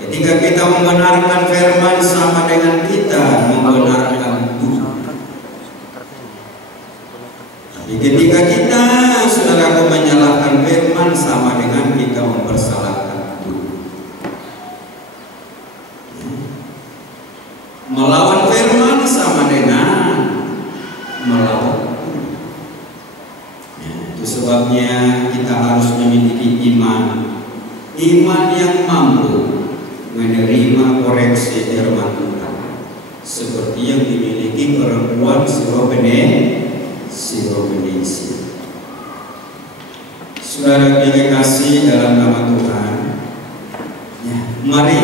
Ketika kita membenarkan firman sama dengan kita membenarkan Tuhan. Tapi ketika kita saudaraku menyalahkan firman sama dengan kita mempersalahkan Tuhan. Melawan firman sama dengan melawan Tuhan. Itu sebabnya kita harus memiliki iman yang mampu menerima koreksi firman Tuhan, seperti yang dimiliki perempuan Syropenisia. Saudara yang kasih dalam nama Tuhan, mari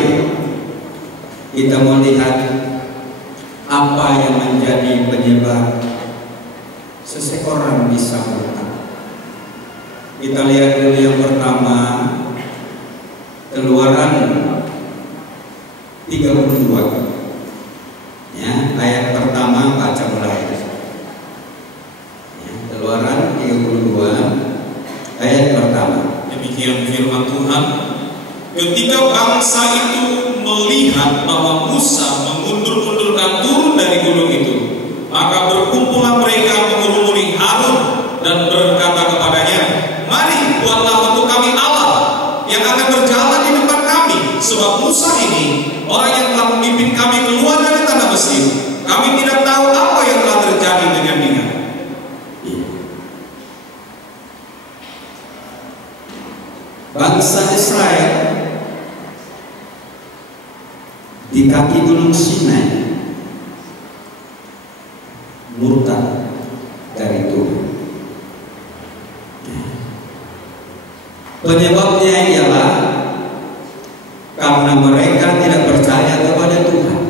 kita melihat apa yang menjadi penyebab seseorang bisa murtad. Kita lihat dulu yang pertama, Keluaran 32 ya, ayat pertama baca mulai ya, Keluaran 32 ayat pertama. Demikian firman Tuhan. Ketika bangsa itu melihat bahwa Musa mengundur-undurkan turun dari gunung itu, maka berkumpullah mereka mengurumuni Harun dan berkata kepadanya, "Mari buatlah untuk kami Allah yang akan berjalan di depan kami, sebab Musa ini orang yang telah memimpin kami keluar dari tanah Mesir. Kami tidak tahu apa yang telah terjadi dengan dia." Bangsa Israel di kaki gunung Sinai murtad dari Tuhan. Penyebabnya ialah karena mereka tidak percaya kepada Tuhan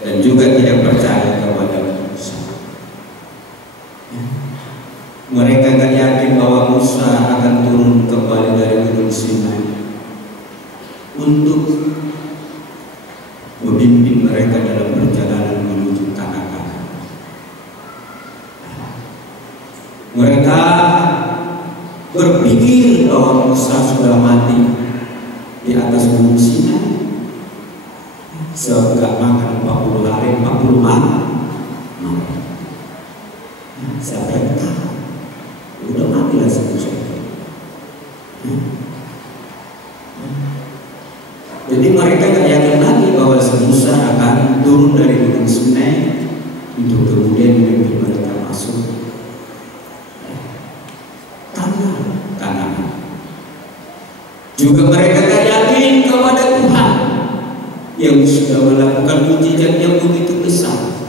dan juga tidak percaya kepada Musa. Mereka tidak yakin bahwa Musa akan turun kembali dari gunung Sinai untuk memimpin mereka dalam perjalanan menuju tanah Kanaan. Mereka berpikir bahwa Musa sudah mati di atas gunung Sinai, sebab gak makan 40 hari 40 malam. Siapa yang tahu? Udah mati lah Musa. Jadi mereka gak yakin lagi bahwa Musa akan turun dari gunung Sinai untuk kemudian memimpin mereka masuk tanah. Juga mereka tak yakin kepada Tuhan yang sudah melakukan mujizat yang begitu besar,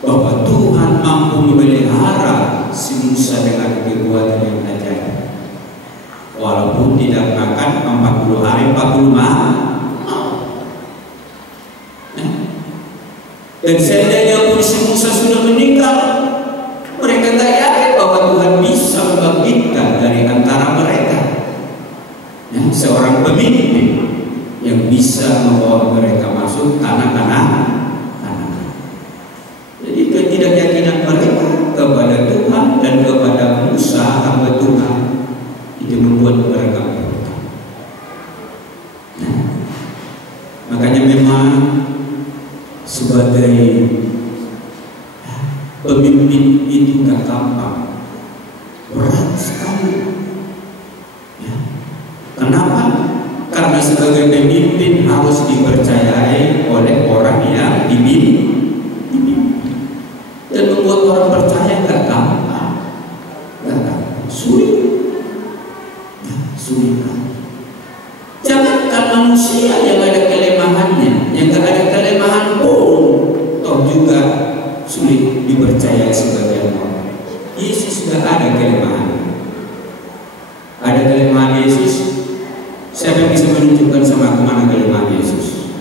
bahwa Tuhan mampu memelihara si Musa dengan kekuatan yang ajaib, walaupun tidak makan 40 hari 40 malam. Dan seandainya pun si Musa sudah meninggal, mereka tak yakin bahwa Tuhan bisa membangkitkan dari antara mereka seorang pemimpin yang bisa membawa mereka masuk tanah-tanah. Jadi ketidakyakinan mereka kepada Tuhan dan kepada Musa hamba Tuhan itu membuat mereka murtad. Makanya memang sebagai pemimpin itu tak gampang, berat sekali. Kenapa? Karena sebagai pemimpin harus dipercayai oleh orang yang dipimpin, dan membuat orang percaya gak gampang, sulit. Jangankan manusia yang ada kelemahannya, yang gak ada kelemahan pun toh juga sulit dipercaya sebagian orang. Yesus sudah ada kelemahan. Ada kelemahan Yesus. Siapa yang bisa menunjukkan sama kemana kelemahan Yesus?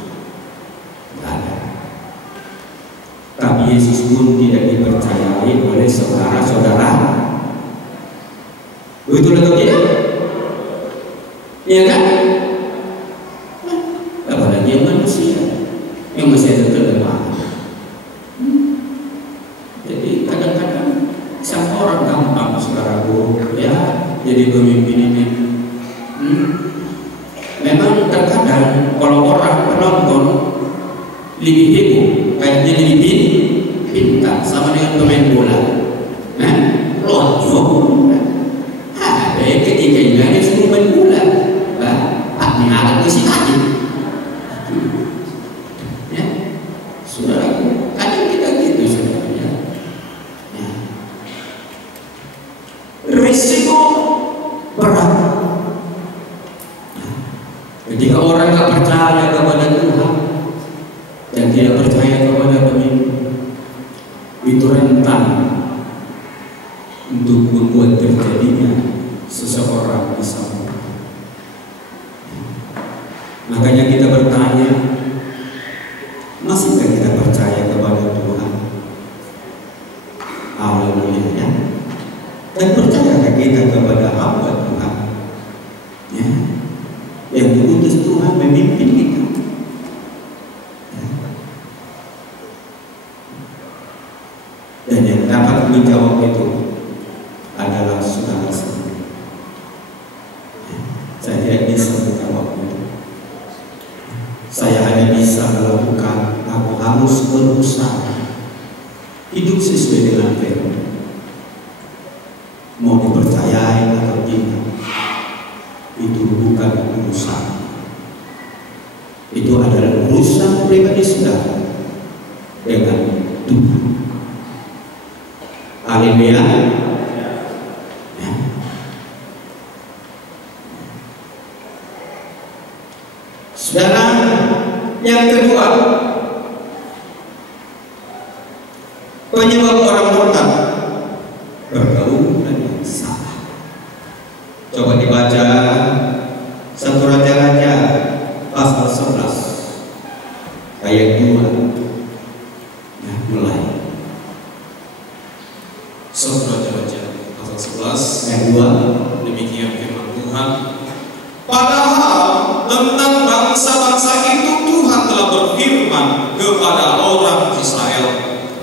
Tidak ada. Tapi Yesus pun tidak dipercayai oleh saudara-saudara. Betul atau tidak? Iya kan? Apalagi yang manusia yang masih ada kelemahan. Jadi kadang-kadang sang orang gampang saudaraku ya jadi pemimpin ini. Memang terkadang kalau orang penonton lebih heboh, kayaknya lebih pintar sama dengan pemain bola. Nah, lonjong. Ketika ini ada semua main bola, ini alat masih tadi. Ya, saudara, kadang kita gitu sebenarnya. Ya. Risiko berat. Ketika orang tak percaya kepada Tuhan dan tidak percaya kepada pemimpin, itu rentan untuk membuat terjadinya seseorang bisa. Makanya kita bertanya, masihkah kita percaya kepada Tuhan? Haleluya, ya. Dan percayakah kita kepada hamba Tuhan? Ya. Yang diutus Tuhan memimpin kita. Ya. Dan yang dapat menjawab itu adalah saudara sendiri. Saya tidak bisa menjawab itu. Saya hanya bisa melakukan, aku harus berusaha hidup sesuai dengan firman. Mau dipercayai atau tidak, itu bukan urusan. Itu adalah urusan pribadi saudara dengan Tuhan. Haleluya. Saudara, yang kedua, penyebab orang murtad bergaul dengan salah. Coba dibaca 1 Raja-Raja pasal 11 ayat 2. Nah, mulai 1 Raja-Raja pasal 11 ayat 2. Demikian firman Tuhan. Padahal tentang bangsa-bangsa itu Tuhan telah berfirman kepada orang Israel,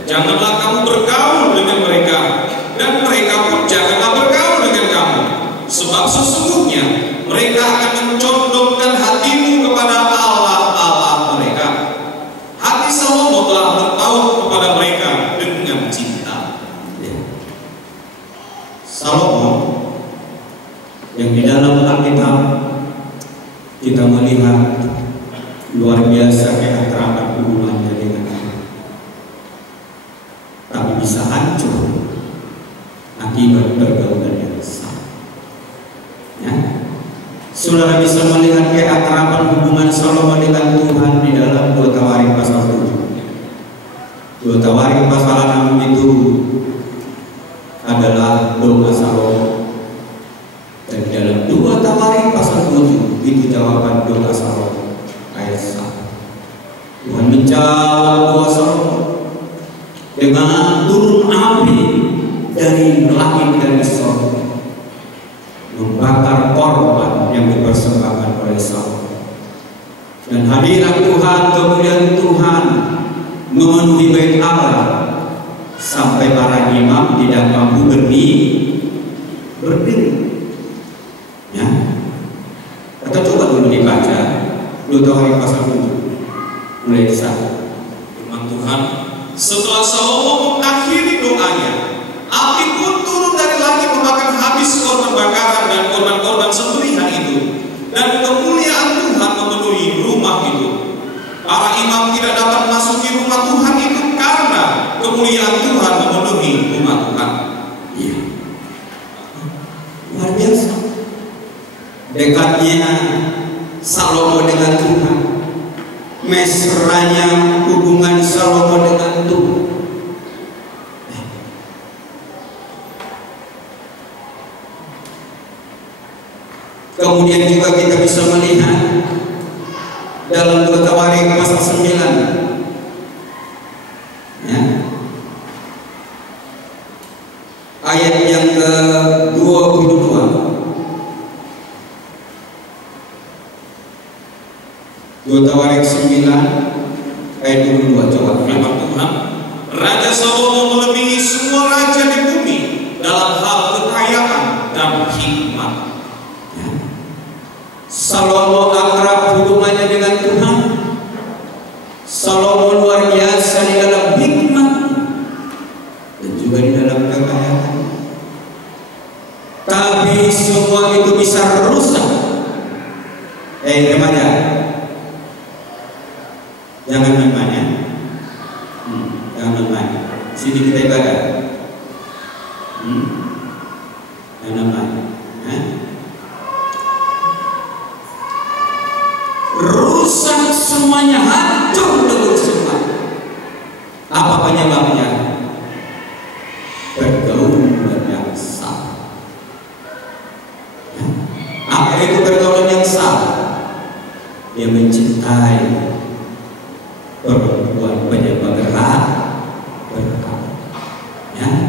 janganlah kamu bergaul dengan mereka, dan mereka pun janganlah bergaul dengan kamu, sebab sesungguhnya mereka akan mencondongkan hatimu kepada Allah-Allah mereka. Hati Salomo telah bertaut kepada mereka dengan cinta. Salomo yang di dalam Alkitab kita melihat luar biasa keakraban hubungannya dengan Allah, tapi bisa hancur akibat pergaulan yang salah. Ya. Saudara bisa melihat keakraban hubungan Salomo dengan Tuhan di dalam 2 Tawarik pasal 7. 2 Tawarik pasal 6 itu adalah doa Salomo. Dan di dalam 2 Tawarik pasal 7 itu jawaban doa Salomo ayat 1. Tuhan menjawab doa Salomo dengan turun api dari langit dan surga, membakar korban yang dipersembahkan oleh Salomo. Dan hadirat Tuhan, kemuliaan Tuhan memenuhi bait Allah sampai para imam tidak mampu berdiri. Ya, kita coba dulu dibaca 2 Tawarik pasal 7 mulai 1. Firman Tuhan, setelah Salomo mengakhiri doanya, api pun turun dari langit memakan habis korban bakaran dan korban-korban sembelihan itu, dan kemuliaan Tuhan memenuhi rumah itu. Para imam tidak dapat memasuki rumah Tuhan itu karena kemuliaan Tuhan memenuhi rumah Tuhan. Iya, luar biasa dekatnya Salomo dengan Tuhan, mesranya hubungan Salomo dengan Tuhan. Kemudian juga kita bisa melihat dalam 2 Tawarik pasal 9, ya, ayat yang ke-22. 2 Tawarik 9 ayat 22, coba. Firman Tuhan, Raja Salomo melebihi semua raja di bumi dalam hal kekayaan dan hikmat. Salomo akrab berhubungannya dengan Tuhan. Salomo luar biasa di dalam hikmat dan juga di dalam kekayaan. Tapi semua itu bisa rusak. Remaja, jangan main-main. Jangan main. Sini kita ibadah. Jangan main. Rusak semuanya, hancur lebur semua. Apa penyebabnya? Pergaulan yang salah. Apa itu pergaulan yang salah? Dia mencintai perempuan penyebab berat.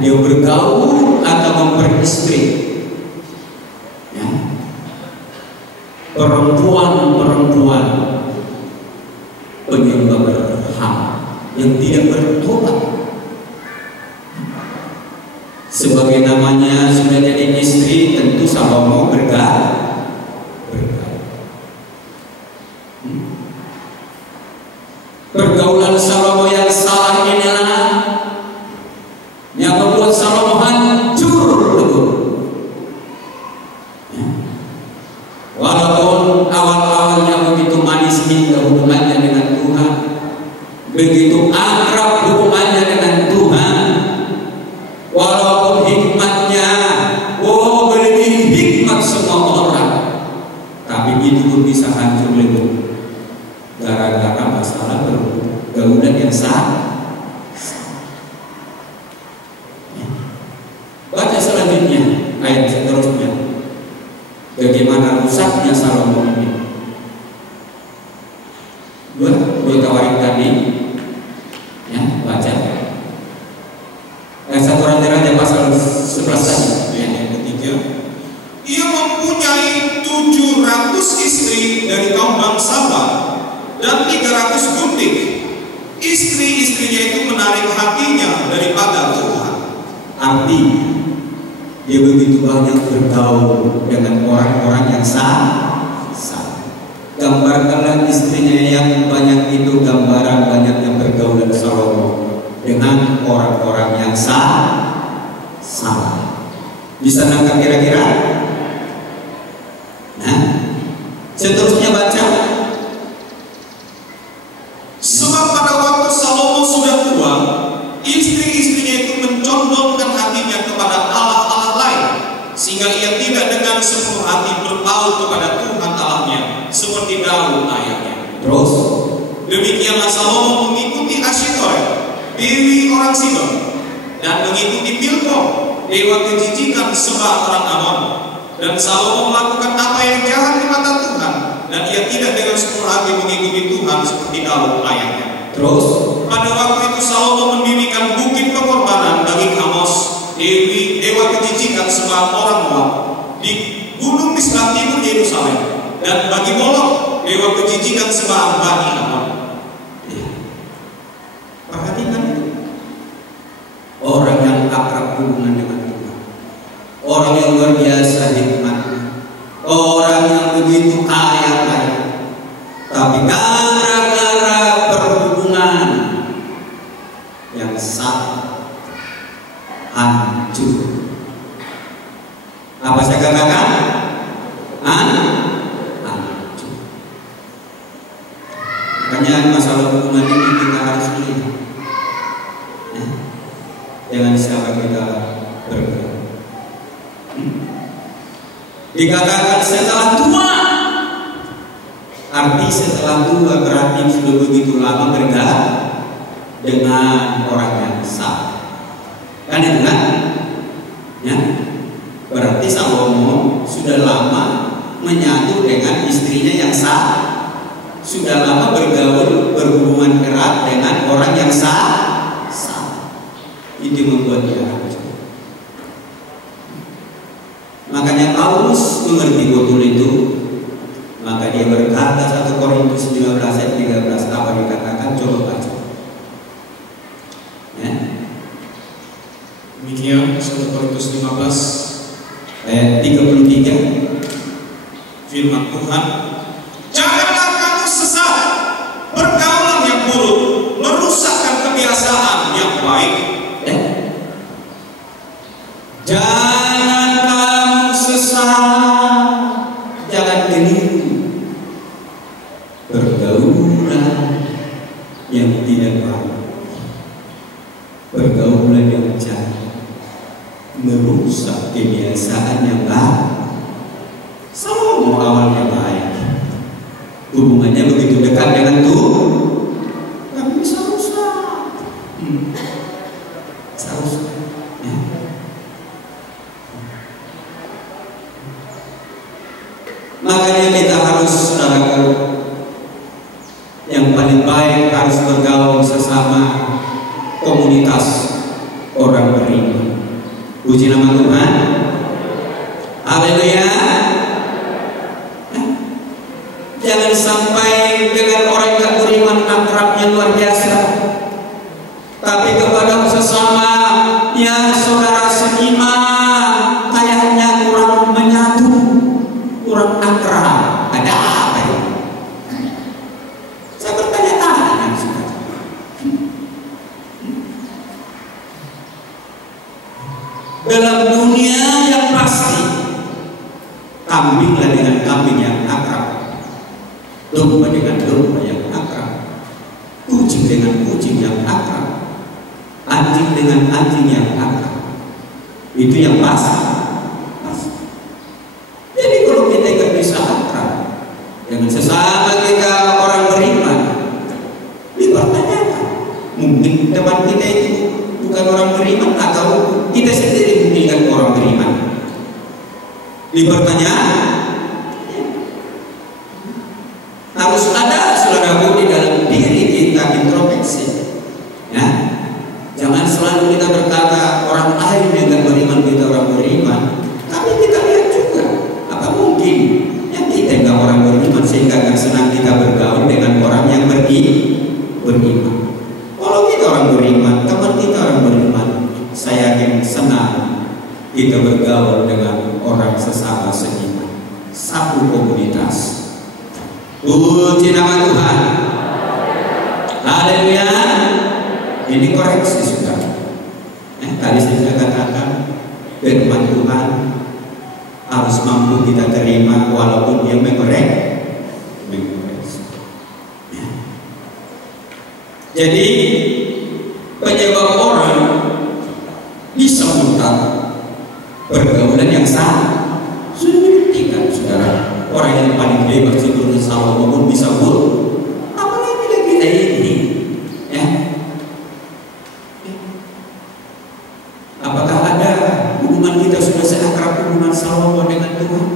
Dia bergaul atau memperistri perempuan penyembah berhala yang tidak bertobat. Sebagai namanya sudah jadi istri, tentu Salomo bergaul. Pergaulan Salomo yang salah inilah yang membuat Salomo hancur lebur. Walaupun awal-awalnya begitu manis hingga hubungannya dengan Tuhan, begitu akrab hubungannya dengan Tuhan, walaupun hikmatnya berlebih hikmat semua orang, tapi itu pun bisa hancur lebur gara-gara masalah pergaulan yang salah. Baca selanjutnya ayat seterusnya. Bagaimana rusaknya Salomo ini? Dua tawarin tadi, baca. Satu Raja-Raja pasal 11 tadi. Yang ketiga, ia mempunyai 700 istri dari kaum bangsawan dan 300 gundik. Istri-istrinya itu menarik hatinya daripada Tuhan. Artinya dia begitu banyak bergaul dengan orang-orang yang salah. Gambarkanlah istrinya yang banyak itu gambaran banyaknya pergaulan Salomo dengan orang-orang yang salah. Bisa nangkap kira-kira? Seterusnya baca. Sebab pada waktu Salomo sudah tua, istri-istrinya itu mencondongkan hatinya kepada Allah-Allah lain, sehingga ia tidak dengan sepenuh hati berpaut kepada Tuhan Allahnya seperti Daud ayahnya. Terus demikianlah Salomo mengikuti Asytoreth, dewi orang Sidon, dan mengikuti Milkom, dewa kejijikan sebelah orang Amon. Dan Salomo melakukan apa yang jahat di mata Tuhan, dan ia tidak dengan sepenuh hati mengikuti Tuhan seperti Daud ayahnya. Terus pada waktu itu Salomo mendirikan bukit pengorbanan bagi Amos, dewa kejijikan sebelah orang Moab, di gunung di sebelah timur Yerusalem, dan bagi Molok, dewa kejijikan sebelah Bani Amon. Perhatikan itu. Orang yang akrab hubungan dengan Tuhan, orang yang luar biasa hikmatnya, orang yang begitu kaya, tapi gara-gara perhubungan yang salah hancur. Apa saya katakan? Hancur. Makanya masalah hubungan ini kita harus lihat dengan siapa kita bergaul. Dikatakan setelah tua, arti setelah tua berarti sudah begitu lama bergaul dengan orang yang salah. Kan itu kan? Berarti Salomo sudah lama menyatu dengan istrinya yang salah, sudah lama bergaul berhubungan erat dengan orang yang salah. Itu membuat dia hancur. Makanya Paulus mengerti betul itu. Maka dia berkata 1 Korintus 15 ayat 13, apa dikatakan? Coba baca. Demikian 1 Korintus 15 ayat 33. Firman Tuhan, janganlah kamu tidak baik, pergaulan yang jahat, merusak kebiasaan yang baik. Salomo awalnya baik, hubungannya begitu dekat dengan Tuhan, tapi bisa rusak. Bisa rusak. Ya. Makanya kita harus, saudaraku, yang paling baik harus bergaul sesama komunitas orang beriman. Puji nama Tuhan. Haleluya. Jangan sampai dengan orang yang beriman akrabnya luar biasa, tapi kepada sesama ya saudara seiman kayaknya kurang menyatu, kurang akrab. Ada apa ya? Saya bertanya-tanya. Dalam dunia yang pasti, kambinglah dengan kambing yang akrab, domba dengan domba yang akrab, kucing dengan kucing yang akrab, anjing dengan anjing yang akrab. Itu yang pasti. Jadi kalau kita nggak bisa akrab dengan sesama kita orang beriman, dipertanyakan, mungkin teman kita itu bukan orang beriman, atau kita sendiri mungkin orang beriman. Dipertanyakan. Harus ada, saudaraku, di dalam diri kita introspeksi. Ya, jangan selalu kita berkata orang lain yang tidak beriman, kita orang beriman. Tapi kita lihat juga, apa mungkin yang kita tidak orang beriman sehingga akan senang kita bergaul dengan orang yang beriman. Kalau kita orang beriman, teman kita orang beriman, saya yakin senang kita bergaul dengan orang sesama seiman, satu komunitas. Puji nama Tuhan. Haleluya. Ini koreksi sudah. Tadi saya katakan firman Tuhan harus mampu kita terima walaupun dia mengoreksi. Ya. Jadi penyebab orang bisa murtad pergaulan yang salah. Sudah dibuktikan, saudara. Orang yang paling bebas itu Salomo pun bisa buruk. Apalagi kita ini, ya? Apakah ada hubungan kita sudah seakrab hubungan Salomo dengan Tuhan?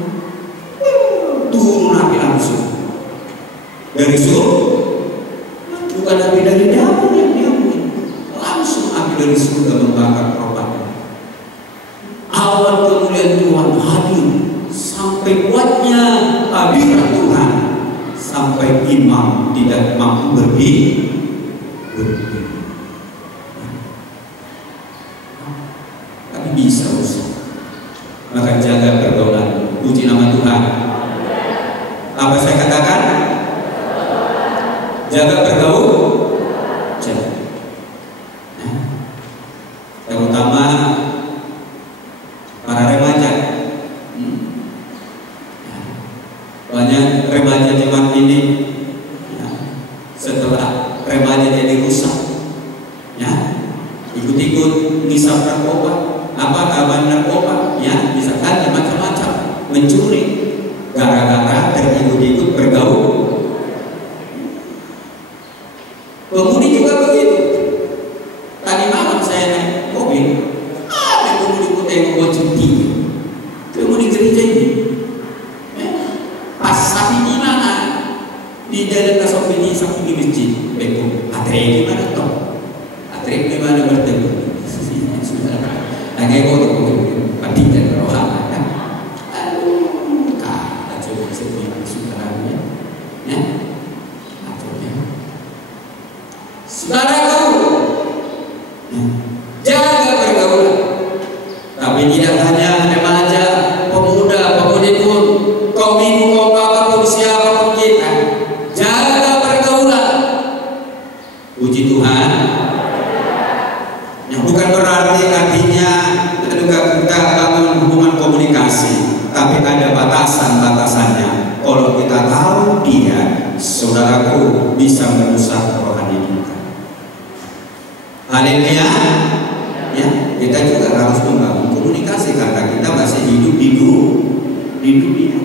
Turun api langsung dari surga, bukan api dari dapur yang diambil, langsung api dari surga membakar korbannya. Awan kemuliaan Tuhan hadir sampai kuatnya hadirat Tuhan, sampai imam tidak mampu berdiri. Tapi bisa rusak. Maka jaga pergaulan. Puji nama Tuhan. Apa saya katakan? Jaga pergaul. Jaga. Terutama para remaja. Banyak remaja zaman ini, ya, setelah remaja jadi rusak, ya, ikut-ikut ngisap narkoba, narkoba, ya, bisa saja macam-macam, mencuri, gara-gara terikut-ikut bergaul. Pemudi juga begitu. Tadi malam saya naik mobil, ada pemudi yang mau cuti, pemudi gereja ini. Sapi di mana? Di jalan Kasopini sapi di masjid. Betul. Atre di mana toh? Atre di mana bertemu? Sudah. Lagi kotor, pati dan rohani kan? Aduh, kata coba sebenarnya saudaranya, ya? Akhirnya, saudaraku, jaga pergaulan. Tapi tidak hanya remaja, pemuda, pemudi pun, kaum ibu, kaum bapak, siapapun kita, jaga pergaulan. Puji Tuhan. Yang bukan berarti artinya kita bangun hubungan komunikasi, tapi ada batasan-batasannya. Kalau kita tahu dia, saudaraku, bisa merusak rohani kita. Haleluya. Ya, kita juga harus membangun komunikasi karena kita masih hidup di dunia.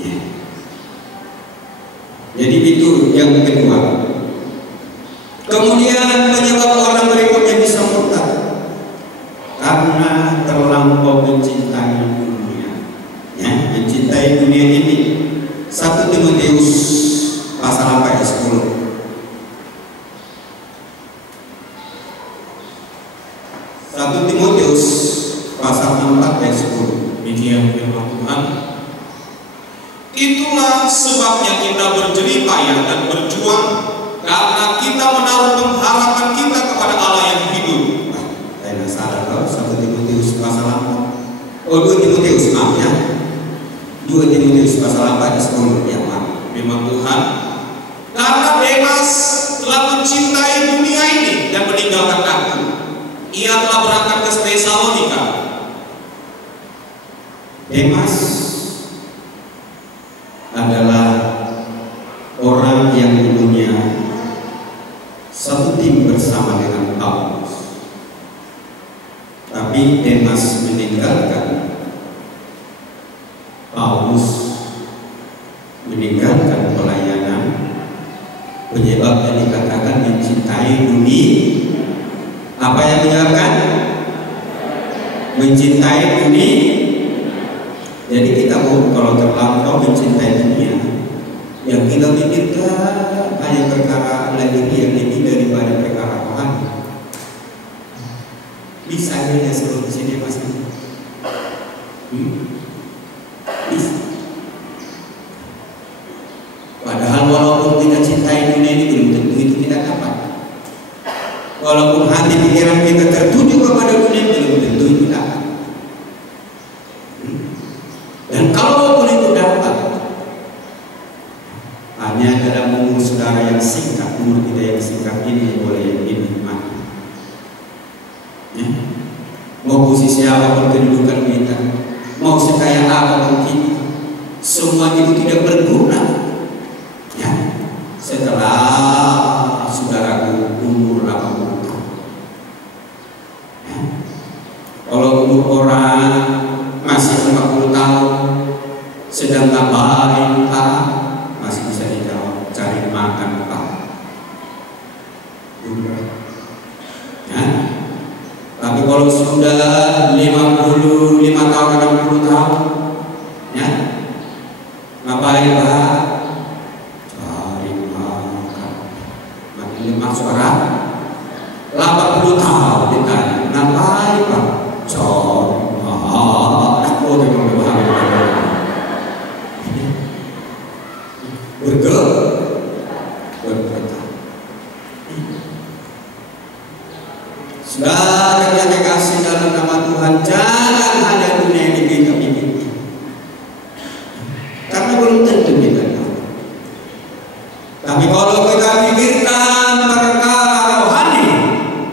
Ya. Jadi itu yang kedua. Kemudian penyebab orang berikutnya bisa murtad karena terlampau mencintai dunia. Ya, mencintai dunia ini. 1 Timotius pasal 4 ayat 10. 1 Timotius pasal 4 ayat 10. Demikian firman Tuhan. Itulah sebabnya kita berjerih payah dan berjuang, karena kita menaruh pengharapan kita kepada Allah yang hidup. Saya salah kalau 1 Timotius pasal 4. 2 Timotius, maaf ya. 2 Timotius pasal 4 ayat 10 ya, maaf. Firman Tuhan. Karena Demas telah mencintai dunia ini dan meninggalkan aku. Ia telah berangkat ke Tesalonika. Demas adalah orang yang dulunya satu tim bersama dengan Paulus, tapi Demas meninggalkan Paulus, meninggalkan pelayanan. Penyebabnya dikatakan mencintai dunia. Apa yang menyebabkan? Mencintai dunia. Jadi kita kalau terlampau mencintai dunia, yang kita pikirkan hanya perkara lagi yang lebih daripada perkara Tuhan. Bisa aja seperti sini pasti. Bisa. Padahal walaupun kita cintai dunia ini belum tentu itu kita dapat. Walaupun hati pikiran kita tertuju kepada dunia belum tentu itu dapat. Dan kalaupun itu dapat, hanya dalam umur saudara yang singkat, umur kita yang singkat ini boleh yang dinikmati. Ya. Mau posisi apapun kedudukan kita, mau sekaya apapun kita, semua itu tidak berguna. Ya. Setelah saudaraku umur 80 tahun. Ya. Kalau umur orang masih 40 tahun sedang ngapain Pak? Masih bisa dijawab, cari makan Pak. Ya. Tapi kalau sudah 55 tahun, 60 tahun, ya, ngapain Pak? Cari makan. Makin lemah suara. 80 tahun ditanya, ngapain Pak? Saudara yang dikasih dalam nama Tuhan, jangan hanya dunia ini kita miliki, karena belum tentu kita tahu. Tapi kalau kita pikirkan perkara rohani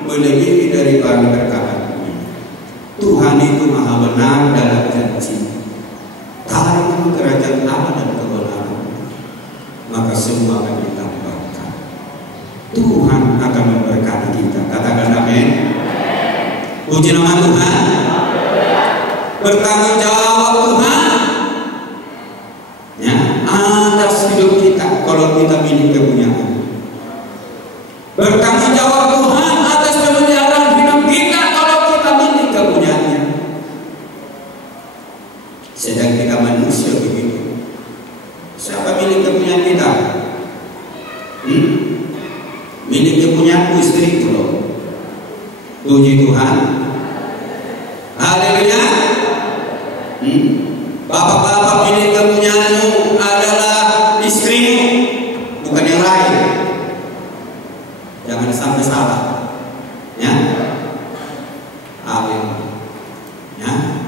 melebihi daripada perkara dunia, Tuhan itu maha benar dalam janji. Tahu kerajaan Allah dan kebenaran, maka semua akan ditambahkan. Tuhan akan memberkati kita. Katakan amin. Puji nama Tuhan. Bertanggung jawab Tuhan, ya, atas hidup kita kalau kita milik kepunyaan. Bertanggung jawab Tuhan atas pemeliharaan hidup kita kalau kita milik kepunyaannya. Sedang kita manusia begitu. Siapa milik kepunyaan kita? Milik kepunyaanku istriku loh. Puji Tuhan. Haleluya. Bapak-bapak, milik kepunyaanmu adalah istrimu, bukan yang lain. Jangan sampai salah. Ya. Amin. Ya.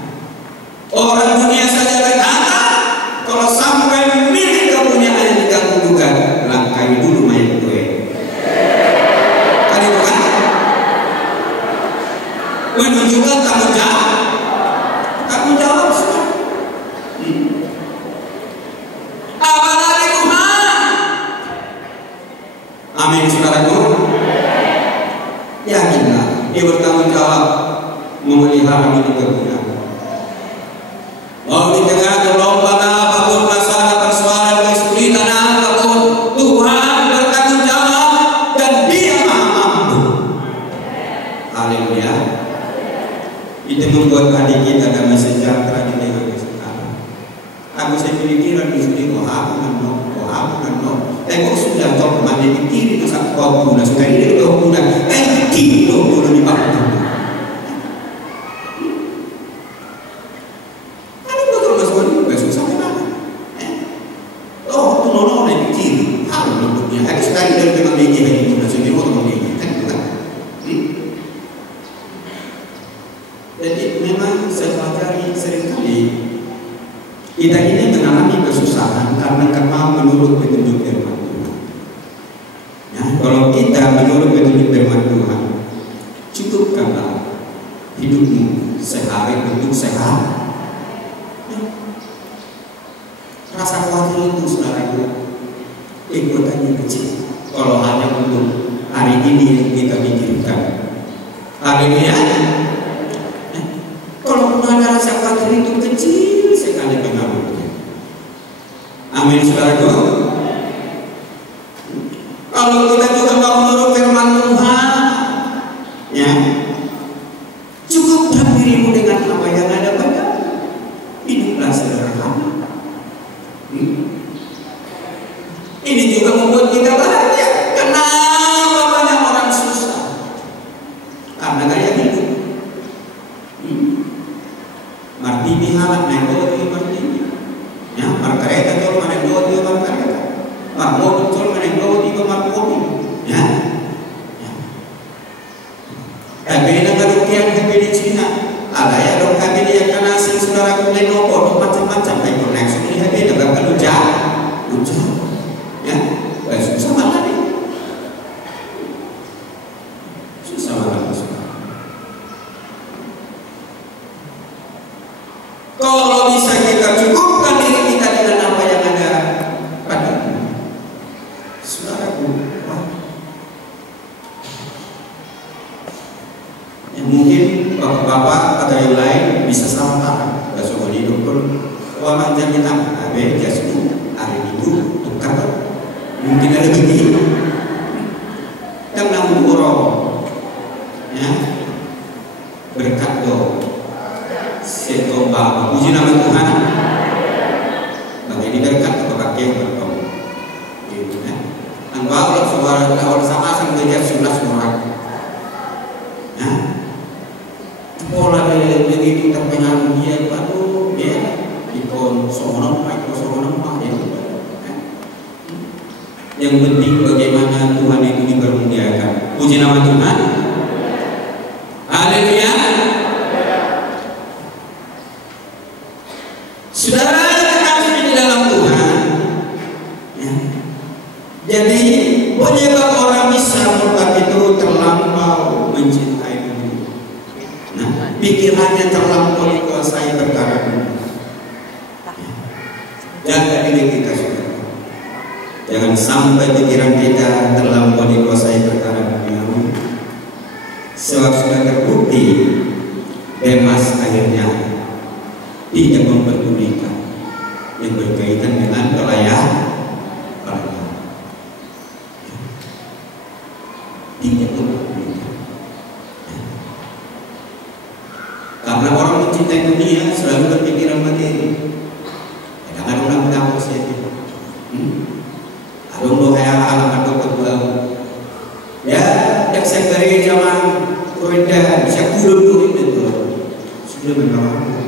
Orang dunia saja berkata, kalau sampai milik kepunyaan yang diganggu juga, langkai dulu mayat gue. Kan itu kan? Menunjukkan tanggung jawab. Tanggung jawab semua. Apalagi Tuhan. Amin, saudaraku. Yakin dia bertanggung jawab memelihara milik kemuliaan. Mau di tengah gelombang apapun, masalah persoalan kesulitan apapun, Tuhan bertanggung jawab dan Dia Maha mampu. Haleluya. Itu membuat adik kita damai sejahtera di tengah kesulitan. Aku saya pikiran di sini, kok sudah tahu mana di kiri masa kau guna sudah ini kau guna kiri dulu di bawah. Ada betul masuk ini besok sampai mana? Oh tu nono di kiri, hal bentuknya. Aku sekali dari memang begini ini guna sini orang begini kan bukan? Jadi memang saya pelajari seringkali kita ini mengalami kesusahan karena menurut petunjuk firman. Kalau kita menurut petunjuk firman Tuhan, cukupkanlah hidupmu sehari untuk sehat. Rasa khawatir itu saudaraku ikutannya kecil. Kalau hanya untuk hari ini yang kita pikirkan, haleluya. Kalau ada rasa khawatir itu kecil sekali pengaruhnya. Amin saudaraku. Kalau kita juga mau menurut firman Tuhan, ya, cukupkan dirimu dengan apa yang ada padamu. Hiduplah sederhana. Ini juga membuat kita bahagia. Kenapa banyak orang susah? Karena gaya hidup. Martini halat nego di martini. Ya, markareta tol manego di markareta. Marmobil tol manego di marmobil. Ya. Tapi dengan rupiah kami di Cina, ada ya dong kami yang kena asing saudara kulit nopo macam-macam kayak koneksi ini kami dapat kelujar, ya, susah banget nih, susah banget. Kalau bisa kita cukupkan diri kita dengan apa yang ada padamu, saudaraku, ya, mungkin bapak-bapak atau yang lain bisa sama tangan, besok di dokter, uang jaminan, abe jasmu, hari minggu, tukar, mungkin ada begini, kan namun orang, ya, berkat doa. Setoba, puji nama Tuhan. Bagi ini berkat kepada kita berdoa. Angkau suara awal sama sang belajar sunnah orang. Nah, pola begitu terpengaruh dia, aduh, ya, ikon sono ya. Yang penting bagaimana Tuhan itu dipermuliakan. Puji nama Tuhan. Haleluya. Saudara kami di dalam Tuhan, ya. Jadi penyebab orang bisa murtad itu terlampau mencintai dunia. Nah, pikirannya terlampau dikuasai perkara dunia. Jaga diri kita saudara. Jangan sampai pikiran kita terlampau dikuasai perkara dunia. Sebab sudah terbukti Demas akhirnya tidak memperdulikan yang berkaitan dengan pelayan. Tidak memperdulikan. Karena orang mencintai dunia selalu berpikiran materi. Kadang-kadang orang tahu saya itu. Adong kayak alamat dokter bau. Ya, yang saya dari zaman Korea bisa kudu itu sudah memang.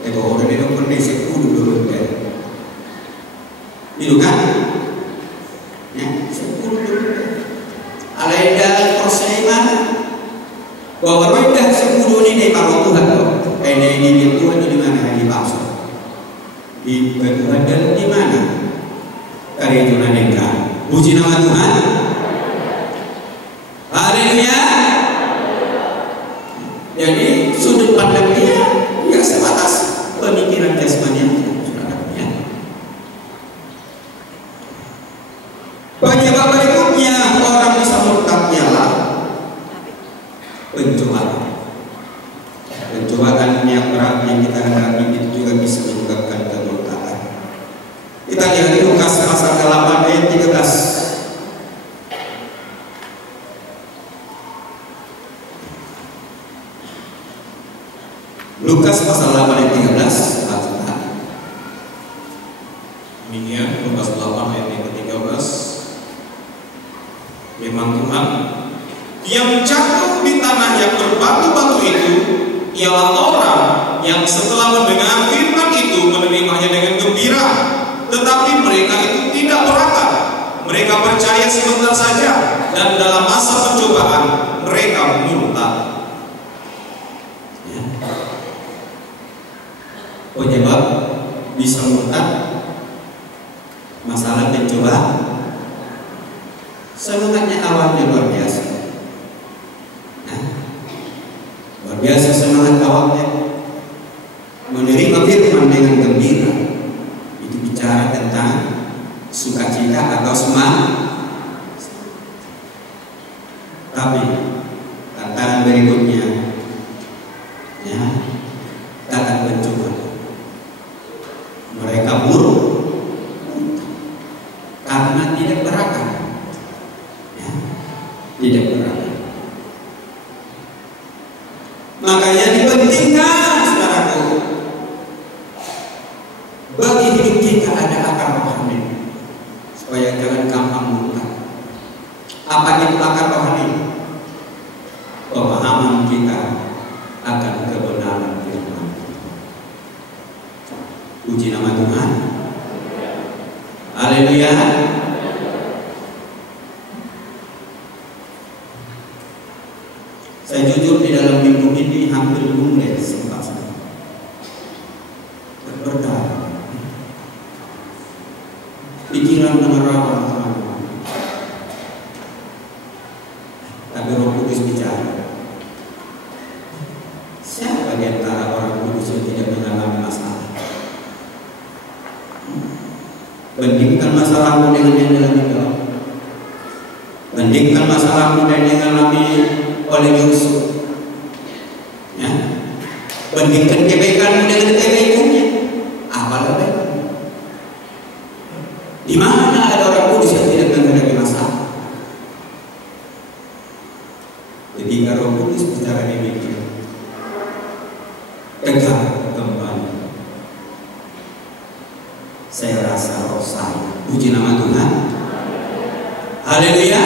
Kalau orang itu pernah sekudu dulu kan, itu kan, ya sekudu dulu. Alaida proses mana? Bahwa mereka sekudu ini kalau Tuhan loh, ini Tuhan di mana di bangsa, di Tuhan dan di mana? Karya Tuhan yang puji nama Tuhan. Haleluya. Jadi sudut pandang dia nggak sebatas pemikiran jasmani ya. Penyebab berikutnya orang bisa murtad ialah pencuri. Lukas pasal 8 ayat 13. Demikian Lukas 8 ayat yang ke-13. Firman Tuhan, yang jatuh di tanah yang berbatu-batu itu ialah orang yang setelah mendengar firman itu menerimanya dengan gembira, tetapi mereka itu tidak berakal. Mereka percaya sebentar saja, dan dalam masa pencobaan mereka murtad. Ya. Penyebab bisa murtad, masalah pencobaan. Semangatnya awalnya luar biasa. Nah, luar biasa semangat awalnya, menerima firman dengan gembira. Itu bicara tentang sukacita atau semangat. Tapi tantangan berikutnya, ya, datang pencobaan. Mereka buruk karena tidak berakal. Ya, tidak berakal. Makanya dipentingkan, saudaraku, bagi hidup kita ada akar rohani supaya jangan gampang murtad. Apa itu akar rohani? Pemahaman kita akan kebenaran firman. Puji nama Tuhan. Haleluya. Saya jujur di dalam minggu ini hampir mulai sempat saya berdarah, pikiran menerawang teman-teman. Tapi Roh Kudus bicara. Siapa di antara orang kudus yang tidak mengalami masalah? Bandingkan masalahmu dengan yang dialami Daud. Bandingkan masalahmu dengan yang dialami oleh Yusuf. Ya. Bandingkan kebaikanmu dengan kebaikannya. Apa lebih? Di mana ada orang kudus yang tidak menghadapi masalah? Ketika Roh Kudus bicara demikian, tegak kembali. Saya rasa roh saya. Puji nama Tuhan. Haleluya.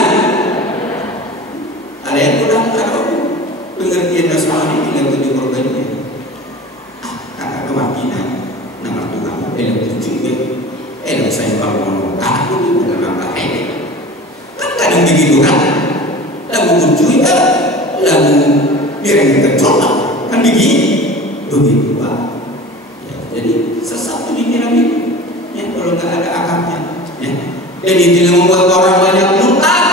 Ada yang kurang tahu pengertian dasar ini dengan tujuh korbannya. Kata kewakilan nama Tuhan. Dalam tujuh dalam saya bangun aku dalam apa ini? Kan kadang begitu kan? Lagu tujuh ya, lagu biar kita coba kan begitu Pak. Ya, jadi sesuatu di dalam itu. Ya, kalau nggak ada akarnya, ya. Dan itu yang membuat orang banyak murtad.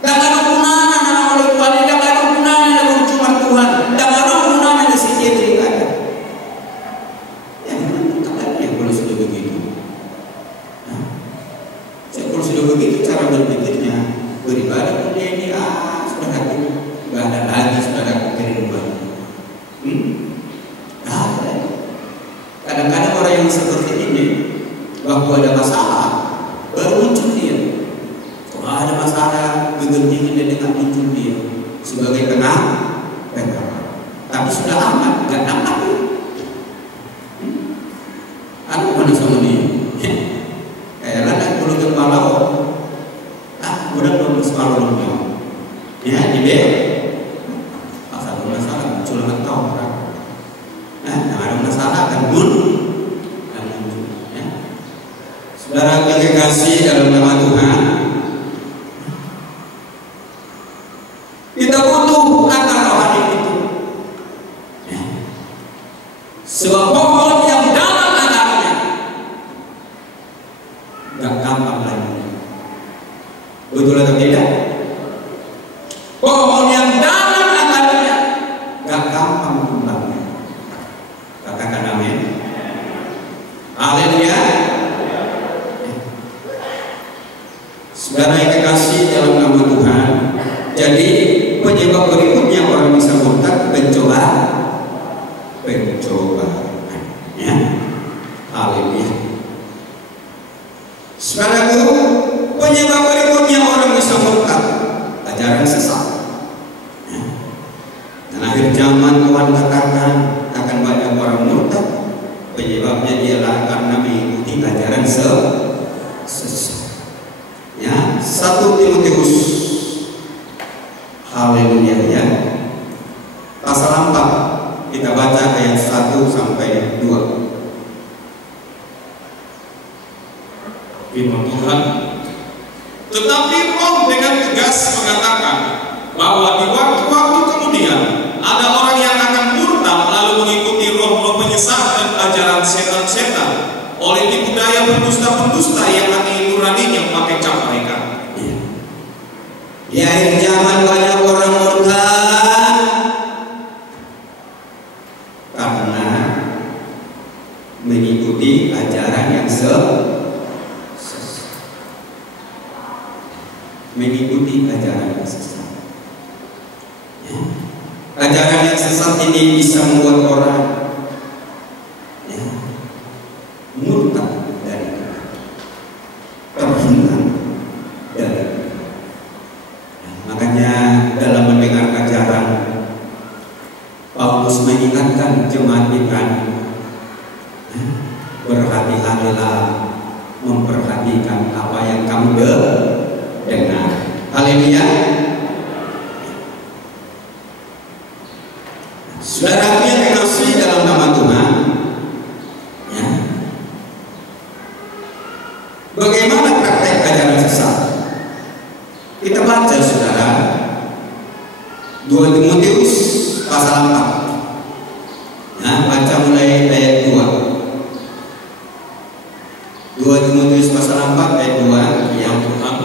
Dan ada gunanya nama oleh Tuhan, dan ada gunanya dalam cuma Tuhan, dan ada gunanya di sisi yang ada. Ya, kalian yang kalau sudah begitu, nah, saya kalau sudah begitu cara berpikirnya beribadah pada ini, sudah nggak ada lagi saudara kerinduan. Kadang-kadang orang yang seperti ini, waktu ada masalah, baru muncul dia. Kalau ada masalah, kegentingan dan dengan muncul dia sebagai penang. Tapi sudah amat, nggak nampak. Aku mana sama dia? Kayak ada kalau gempa laut, udah belum separuhnya. Ya, jadi pasal masalah muncul nggak tahu. Ada masalah akan muncul. Ya. Saudara yang kekasih dalam nama Tuhan, kita butuh akar rohani itu. Ya. Sebab pohon yang dalam akarnya gak gampang lagi. Betul atau tidak? Pohon yang dalam akarnya gak gampang tumbangnya. Katakan amin. Haleluya. Saudara yang kekasih dalam nama Tuhan, jadi penyebab berikutnya orang bisa murtad pencobaan. Ya. Haleluya. Saudaraku, penyebab berikutnya orang bisa murtad ajaran sesat. Ya. Dan akhir zaman Tuhan katakan 1 Timotius, haleluya ya, pasal 4, kita baca ayat 1 sampai 2. Firman Tuhan, tetapi Roh dengan tegas mengatakan bahwa di waktu-waktu kemudian ada orang yang akan murtad lalu mengikuti roh-roh penyesat dan ajaran setan-setan oleh tipu daya pendusta-pendusta yang hati nuraninya pakai cap mereka. Di akhir zaman banyak orang murtad karena mengikuti ajaran yang sesat. Ajaran yang sesat ini bisa membuat orang murtad dari terhina dari. Makanya dalam mendengar ajaran, Paulus mengingatkan jemaat Ibrani, berhati-hatilah memperhatikan apa yang kamu dengar. Haleluya. Saudara yang dikasihi dalam nama Tuhan, ya. Bagaimana praktek ajaran sesat? Kita baca saudara 2 Timotius pasal 4. Ya, baca mulai ayat 2. 2 Timotius pasal 4 ayat 2. Yang Tuhan,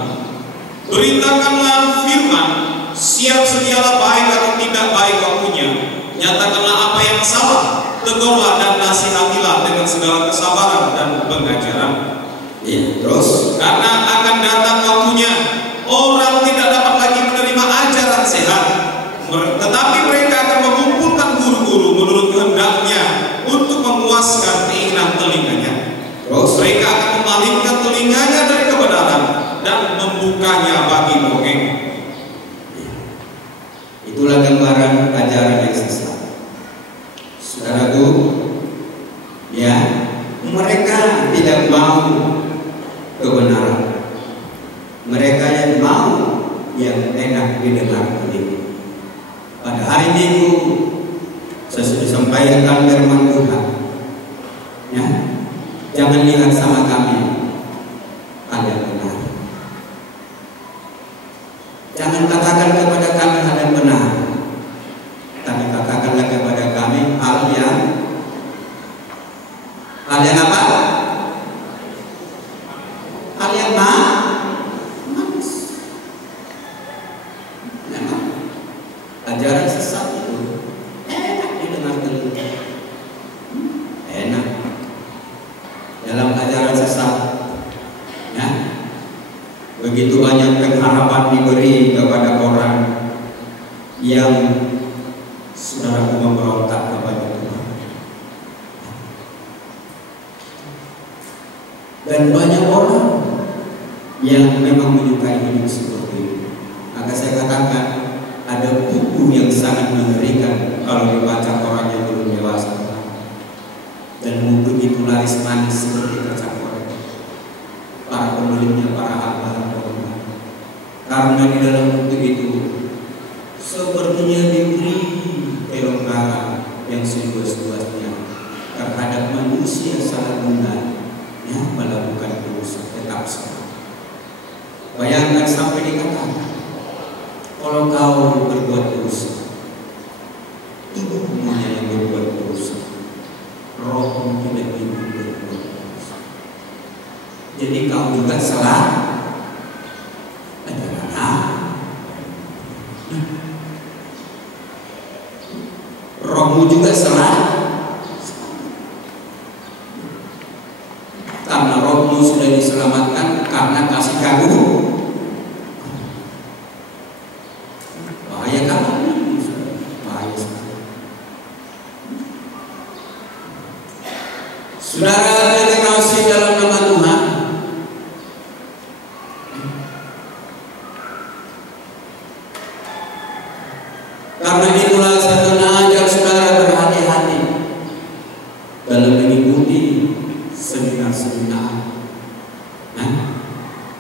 beritakanlah firman, siap sedialah baik atau tidak baik waktunya. Nyatakanlah apa yang salah, tegurlah dan nasihatilah dengan segala kesabaran dan pengajaran. Ya, terus karena akan datang waktunya orang tidak dapat lagi menerima ajaran sehat, tetapi mereka akan mengumpulkan guru-guru menurut kehendaknya untuk memuaskan keinginan telinganya. Terus mereka akan memalingkan telinganya dari kebenaran dan membukanya bagi dongeng. Itulah gambaran ajaran yang sesat. Saudaraku, ya, mereka tidak mau kebenaran. Mereka yang mau yang enak didengar telinga. Pada hari Minggu saya sudah sampaikan firman Tuhan. Ya, jangan lihat sama kami hal yang benar. Jangan katakan kepada kami hal yang benar, tapi katakanlah kepada kami hal yang apa? Hal yang manis. Memang ajaran sesat itu enak didengar telinga. Enak. Dalam ajaran sesat, ya, begitu banyak pengharapan diberi kepada orang yang saudara memberontak kepada Tuhan. Dan banyak orang yang memang menyukai hidup seperti itu. Maka saya katakan ada buku yang sangat mengerikan kalau dibaca orang yang belum dewasa. Dan buku itu laris manis seperti kacang goreng. Para pembelinya, para hamba-hamba. Karena di dalam buku itu sepertinya diberi kelonggaran yang seluas-luasnya terhadap manusia salah guna yang melakukan dosa tetap salah. Bayangkan sampai dikatakan, kalau kau berbuat dosa, tubuhmu yang berbuat dosa, rohmu tidak ingin berbuat dosa. Jadi kau juga salah. Rohmu juga salah, karena rohmu sudah diselamatkan karena kasih kamu. Bahaya kamu, bahaya sekali. Saudara yang dikasihi dalam nama Tuhan, karena itulah saya mengajak saudara berhati-hati dalam mengikuti seminar-seminar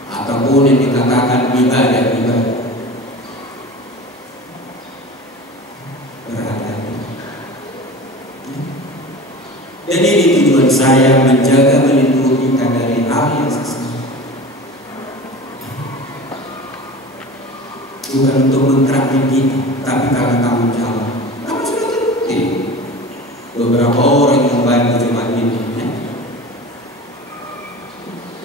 atau apapun yang dikatakan ibadah. Berhati-hati. Dan ini tujuan saya, menjaga melindungi kita dari hal yang sesat. Bukan untuk mengkerapi kita, tapi karena tanggung jawab. Kami sudah terbukti beberapa orang yang bantu jemaat ini, ya.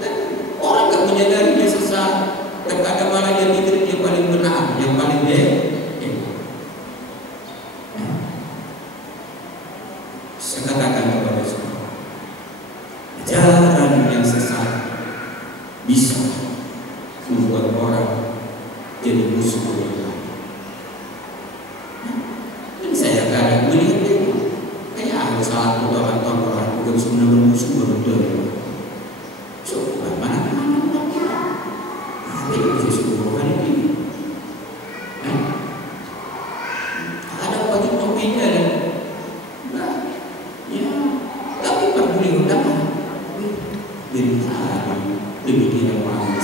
Dan orang tak menyadari dia sesat. Terkadang malah dia pikir dia paling benar, yang paling baik. Saya katakan kepada semua, ajaran yang sesat bisa membuat orang jadi musuh Tuhan. Dan saya kadang melihat itu kayak ada salah orang bukan sebenarnya musuh betul. So, mana ada Yesus bukan ini. Ada bagi pembeda dan ya, tapi peduli undangan. Jadi demikian orang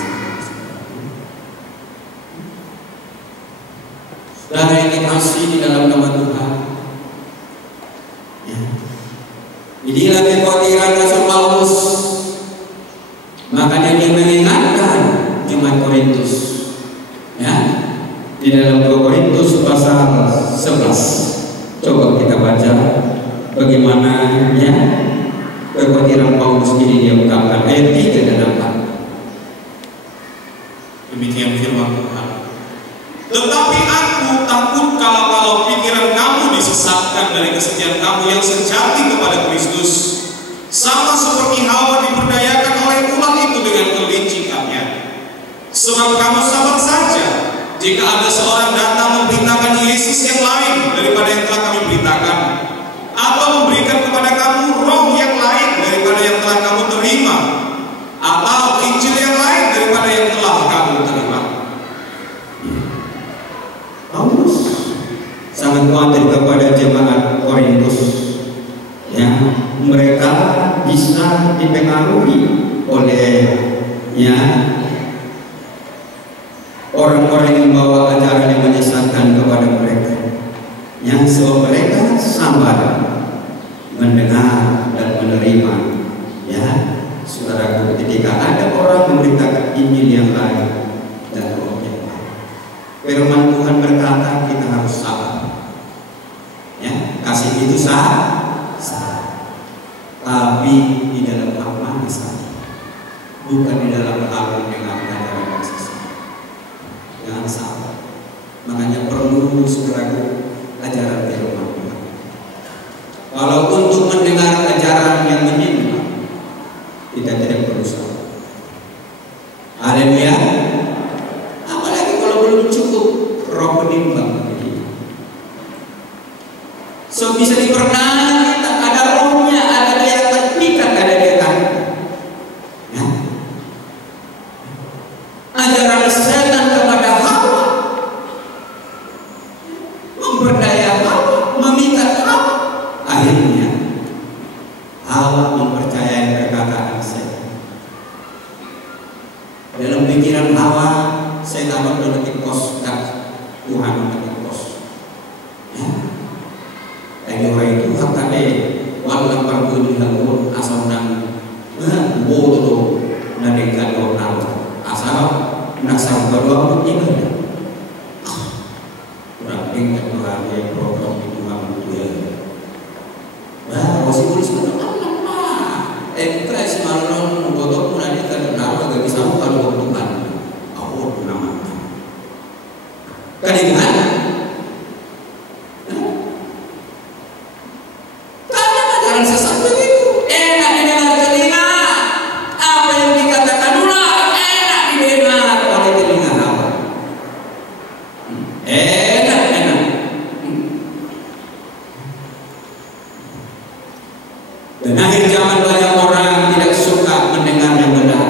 dan yang dikasih di dalam nama Tuhan, ya. Inilah kekhawatiran Rasul Paulus. Makanya dia mengingatkan jemaat Korintus, ya, di dalam 2 Korintus pasal 11. Coba kita baca bagaimana ya kekhawatiran Paulus ini dia ungkapkan ayat 3 dan 4. Demikian firman Tuhan. Tetapi aku takut kalau pikiran kamu disesatkan dari kesetiaan kamu yang sejati kepada Kristus, sama seperti Hawa diperdayakan oleh ulat itu dengan kelicikannya. Sebab kamu sabar saja jika ada seorang datang memberitakan Yesus yang lain daripada yang telah kami beritakan, atau memberikan kepada kamu roh yang lain daripada yang telah kamu terima, atau Injil yang lain daripada yang telah kamu terima. Paulus sangat khawatir kepada jemaat Korintus, ya, mereka bisa dipengaruhi oleh ya orang-orang yang membawa ajaran yang menyesatkan kepada mereka. Yang sebab mereka sabar mendengar dan menerima, ya saudaraku, ketika ada orang memberitakan Injil yang lain dan roh yang lain. Firman Tuhan berkata kita harus sabar, ya, kasih itu sabar, tapi di dalam hal mana saja, bukan di dalam hal yang ajaran yang sesat. Jangan sabar. Makanya perlu saudaraku ajaran firman Tuhan. Kalau untuk mendengar ajaran yang menyimpang, kita tidak perlu sabar. Haleluya. Apalagi kalau belum cukup roh penimbang begini. So bisa dipernah kita ada rohnya, ada daya terpikat, ada daya tarik. Ya. Ajaran setan kepada Hawa, memberdaya Hawa, memikat Hawa. Akhirnya Hawa mempercayai perkataan setan. Dalam pikiran Hawa, setan mendetik kos dan Tuhan mendetik kos. Ya. Lagi orang itu hakane walau perpun dilakukan asal nang bodoh nadekan orang asal nasab berdua ibadah. Kurang tingkat Tuhan yang program itu dia. Bah, masih tulis apa? Ekspres malam membuat pun ada terkenal agak bisa kalau Tuhan. Aku nama. Kadang-kadang sesat begitu, enak didengar telinga. Apa yang dikatakan ular enak didengar oleh telinga Hawa. Enak. Dan akhir zaman banyak orang tidak suka mendengar yang benar,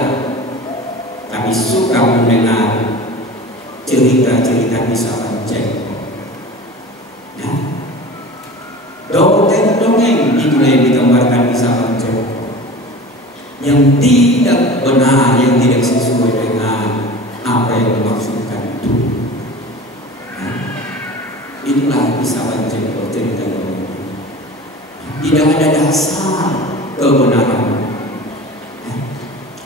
tapi suka mendengar cerita-cerita bisa menceng. Ya. Dongeng itulah yang digambarkan kisah manusia yang tidak benar, yang tidak sesuai dengan Tidak ada dasar kebenaran.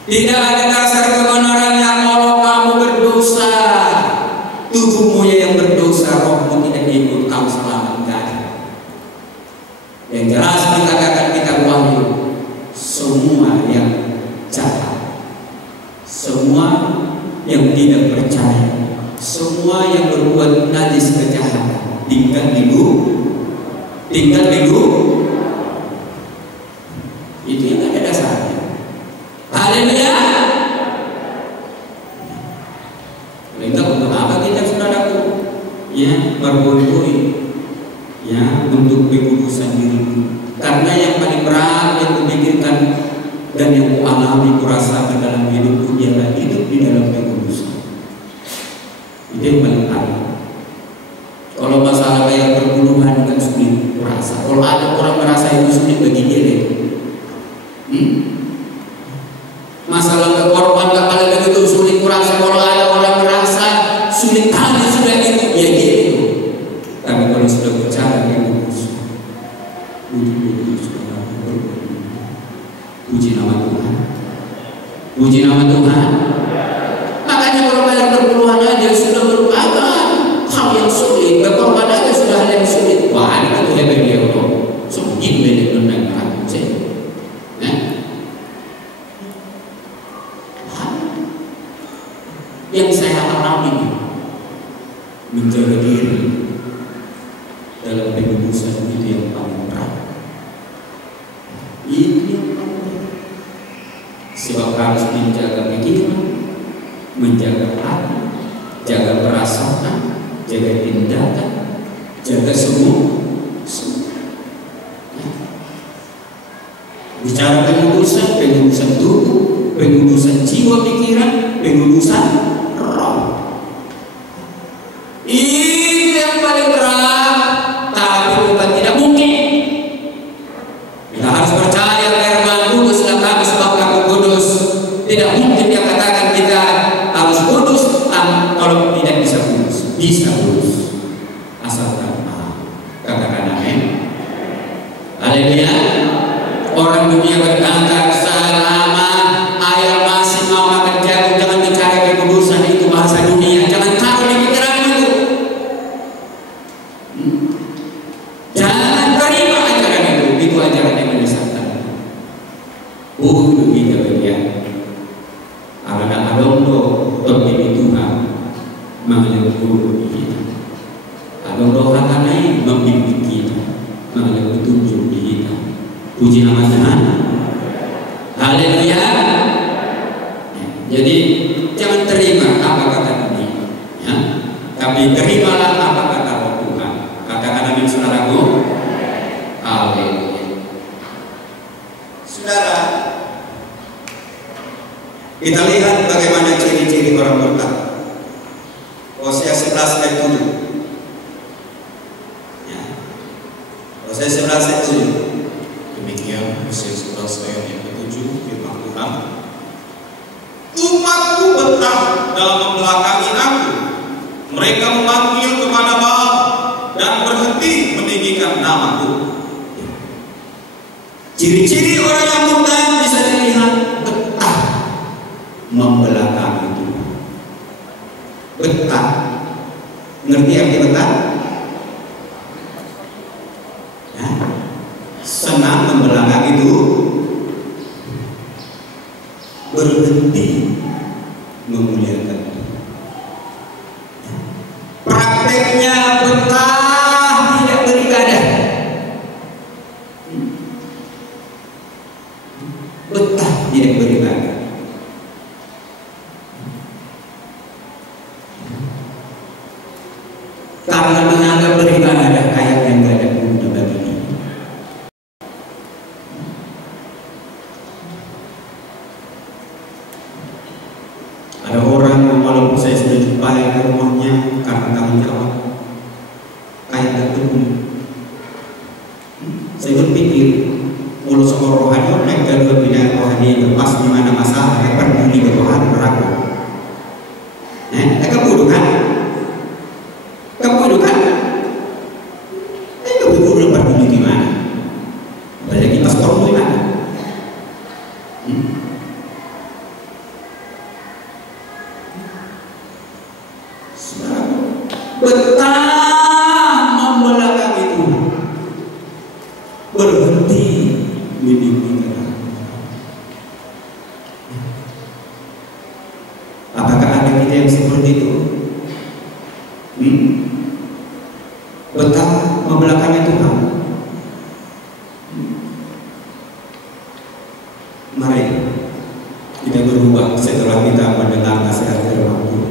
Tidak ada dasar kebenarannya kalau kamu berdosa. Tubuhmu yang berdosa, rohmu tidak ikut, kamu selamat enggak. Yang jelas dikatakan kitab Wahyu, semua yang jahat, semua yang tidak percaya, semua yang berbuat najis kejahatan, tinggal di itu yang ada dasarnya. Haleluya. Perintah untuk apa kita, saudaraku? Ya, berbohong-bohong. Ya, untuk kekudusan diri. Karena yang paling berat yang kupikirkan dan yang kualami, kurasakan dalam hidupku ialah hidup di dalam kekudusan. Itu yang paling berat. Kalau masalah kayak perburuan kan sulit kurasa. Kalau ada orang merasa itu sulit bagi dia deh. Masalah kekorban kepala begitu sulit kurasa. Kalau ada orang merasa sulit tadi sudah itu, ya gitu. Tapi kalau sudah bicara yang kudus, puji nama Tuhan, puji nama Tuhan. Makanya kalau banyak perpuluhan aja sudah merupakan hal yang sulit, berkorban aja sudah hal yang sulit. Wah, ini kan tuh hebat dia tuh, semakin banyak mendengar saya. Yang saya alami menjaga diri dalam kekudusan itu yang paling berat. Itu yang paling berat. Sebab harus menjaga pikiran, menjaga hati, jaga perasaan, jaga tindakan, jaga semua. Bicara pengudusan tubuh, pengudusan jiwa pikiran, pengudusan roh. Itu yang paling berat, tapi bukan tidak mungkin. Kita harus percaya firman kuduslah kamu sebab kamu kudus. Tidak mungkin dia katakan kita harus kudus kalau tidak bisa kudus. Bisa kudus asalkan katakan amin. Haleluya. Orang dunia berkata selama ayam masih mau makan jagung, jangan bicara kekudusan, itu bahasa dunia. Jangan taruh di pikiranmu itu. Jangan terima ajaran itu ajaran yang menyesatkan. Kita bagian. Ada adondo topi Tuhan mengalir guru kita. Adondo hakanai membimbing kita, mengalir petunjuk kita. Puji nama Tuhan. Haleluya. Jadi jangan terima apa kata dunia, ya, tapi terimalah apa kata Roh Tuhan. Katakan amin, saudaraku. Haleluya. Saudara, kita lihat bagaimana ciri-ciri orang murtad. Hosea 11 ayat 7. Ya. Hosea 11 ayat 7. Demikian Hosea 11 ayat yang ke-7 firman Tuhan. Umatku betah dalam membelakangi aku. Mereka memanggil kepada Baal dan berhenti meninggikan namaku. Ciri-ciri orang yang murtad bisa dilihat betah membelakangi Tuhan. Betah. Ngerti arti betah? Senang membelakangi itu, berhenti memuliakan Tuhan. Prakteknya betah tidak beribadah, betah tidak beribadah. Karena menganggap beribadah kayak yang gak ada guna bagi dia. Ada orang walaupun saya sudah jumpai ke rumahnya karena tanggung jawab kayak gak peduli. Saya berpikir mulut sama rohani orang yang kedua bidang rohani lepas di mana masalah yang peduli berrohani beraku. Mereka bodoh kan? Kamu bodoh kan? Kamu bodoh peduli di mana? betah membelakangi Tuhan, berhenti meninggikan. Apakah ada kita yang seperti itu? Betah membelakangi Tuhan. Mari kita berubah setelah kita mendengar nasihat firman Tuhan.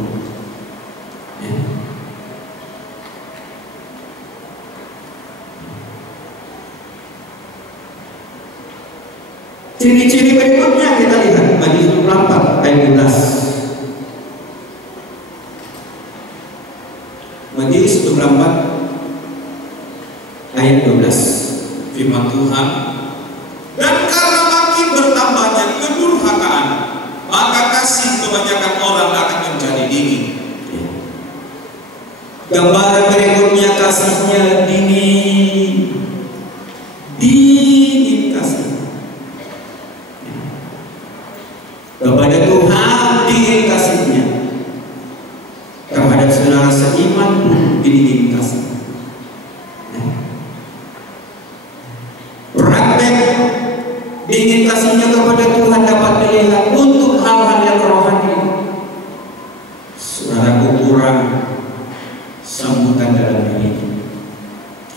Ciri-ciri berikutnya kita lihat Matius 24 ayat 12. Matius 24 ayat 12. Firman Tuhan, dan karena makin bertambahnya kedurhakaan, maka kasih kebanyakan orang akan menjadi dingin. Gambaran berikutnya kasihnya dingin, dingin kasih kepada Tuhan, dingin kasihnya terhadap saudara seiman pun dingin kasih. Praktek dingin kasihnya kepada Tuhan dapat dilihat untuk hal-hal yang rohani. Saudaraku, kurang sambutan dalam diri,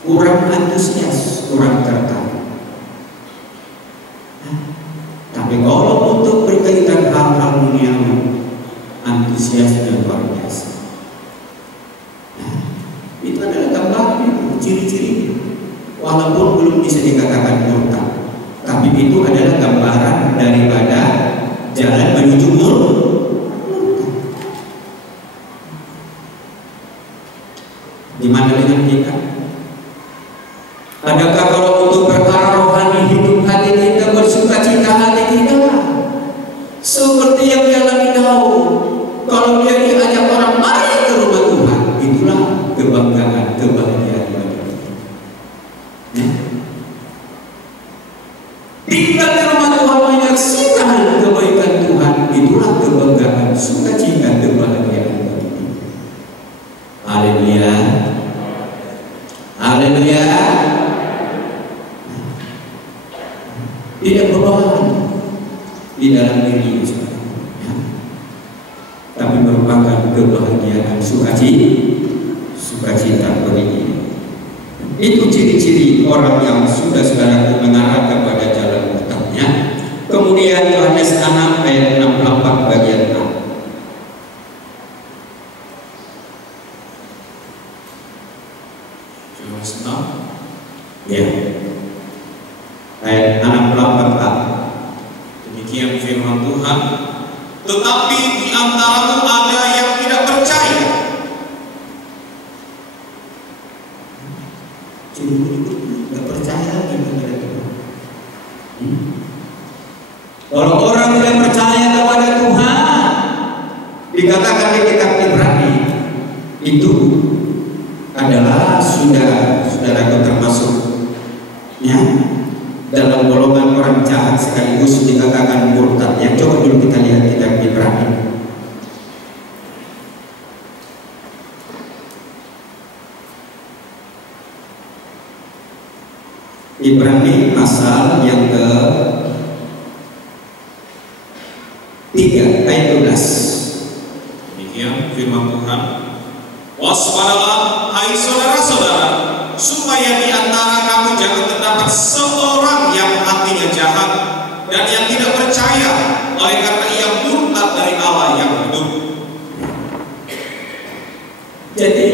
kurang antusias, kurang tertarik. Tapi kalau untuk berkaitan hal-hal duniawi, antusiasnya luar biasa. Itu adalah gambaran, ciri-ciri. Walaupun belum bisa dikatakan murtad, tapi itu adalah gambaran daripada jalan menuju murtad. Gimana dengan kita? Adakah kalau untuk perkara rohani hidup hati kita, bersuka cita hati kita seperti yang dialami Daud? Kalau dia diajak orang mari ke rumah Tuhan, itulah kebanggaan, kebahagiaan bagi kita. Tinggal di rumah Tuhan menyaksikan kebaikan Tuhan, itulah kebanggaan, sukacita, kebahagiaan bagi kita. Haleluya. Haleluya. Tidak berbohong di dalam diri kita, tapi merupakan kebahagiaan, sukacita bagi kita. Itu ciri-ciri orang yang sudah saudara mengarah kepada jalan murtadnya. Kemudian Yohanes 6 ayat 64 bagian 6. Ya. Ayat 64a. Demikian firman Tuhan. Tetapi di antaramu ada yang tidak percaya. Tidak percaya lagi kepada Tuhan. Kalau orang tidak percaya kepada Tuhan, dikatakan di kitab Ibrani, itu adalah saudara termasuk dalam golongan orang jahat, sekaligus dikatakan murtad. Yang coba dulu kita lihat kitab Ibrani. Ibrani pasal yang ke-3 ayat 12. Demikian firman Tuhan. Waspadalah hai saudara-saudara, supaya di antara kamu jangan terdapat seorang yang hatinya jahat dan yang tidak percaya, oleh karena ia murtad dari Allah yang hidup. Jadi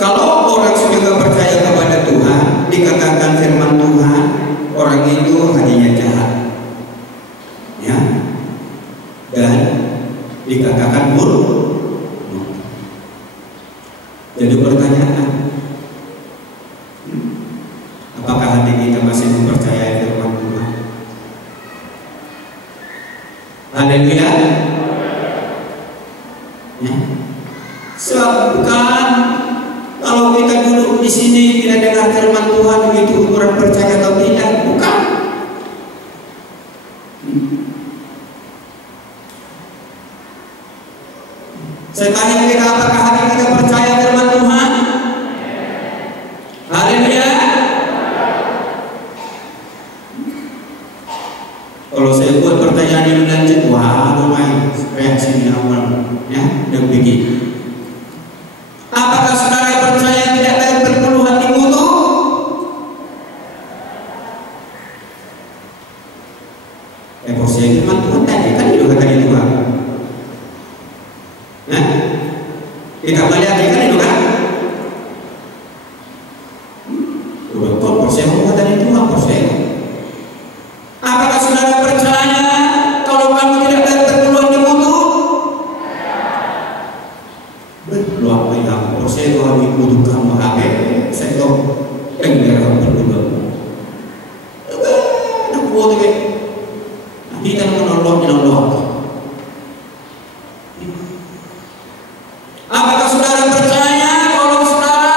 kalau orang sudah tidak percaya kepada Tuhan, dikatakan firman Tuhan, orang itu hatinya jahat, ya, dan dikatakan buruk. Jadi pertanyaan, apakah hati kita masih mempercayai firman Tuhan? Haleluya. Ya. Sebab bukan kalau kita duduk di sini tidak dengar firman Tuhan begitu kurang percaya atau tidak, bukan. Saya tanya kita, apakah hari kita percaya firman Tuhan? Haleluya. Kalau saya buat pertanyaan yang lanjut, wah, lumayan reaksi awal, ya, dan begini. Apakah saudara percaya tidak ada perpuluhan di mutu? Percaya firman Tuhan tadi kan itu kata Tuhan. Nah, kita melihat kan itu kan? Udah kok percaya kata Tuhan percaya. Apakah saudara percaya kalau kamu tidak ada perpuluhan di mutu? Lu apa yang percaya kalau di mutu kamu apa? Saya tahu enggak kamu perpuluhan. Nak buat ke? Kita menolong. Apakah saudara percaya kalau saudara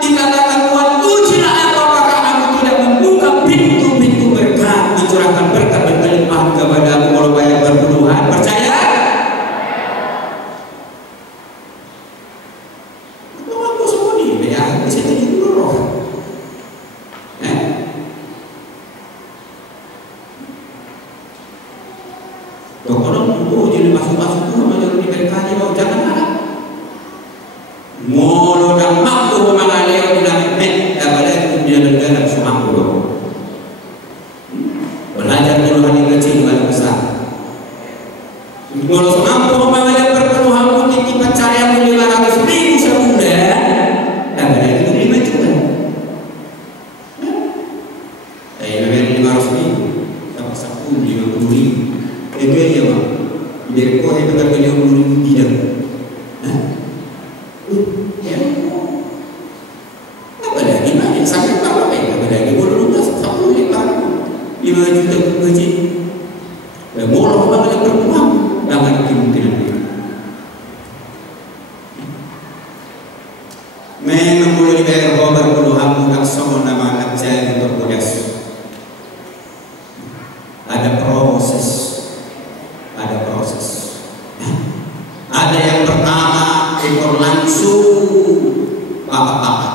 dikatakan Tuhan ujilah aku, apakah aku tidak membuka pintu-pintu berkat, mencurahkan berkat berlimpah kepadamu kalau banyak berpuluhan? Percaya? Atau aku semua ini ya, bisa jadi dulu. Orang jadi masuk-masuk tuh menjadi diberkati, mau jangan ada. Molo dan mampu mengalih di dalam met, apalagi di dalam semampu. Belajar dulu hari kecil hari besar. Molo semampu mengalih perpenuhan putih di pencarian 500.000 sebulan, apalagi 5 juta. Saya memang 500.000, sama 50.000. Itu aja bang, dari kau yang berkata dia 10.000 bidang, ya, apa lagi banyak sampai apa lagi boleh 10 juta gaji, dan mau apa lagi berkurang, jangan kemungkinan itu. Memang boleh dibayar kau berpuluhan bukan semua nama anak saya untuk bodas. Ada proses. Ada yang pertama ekor langsung bapak-bapak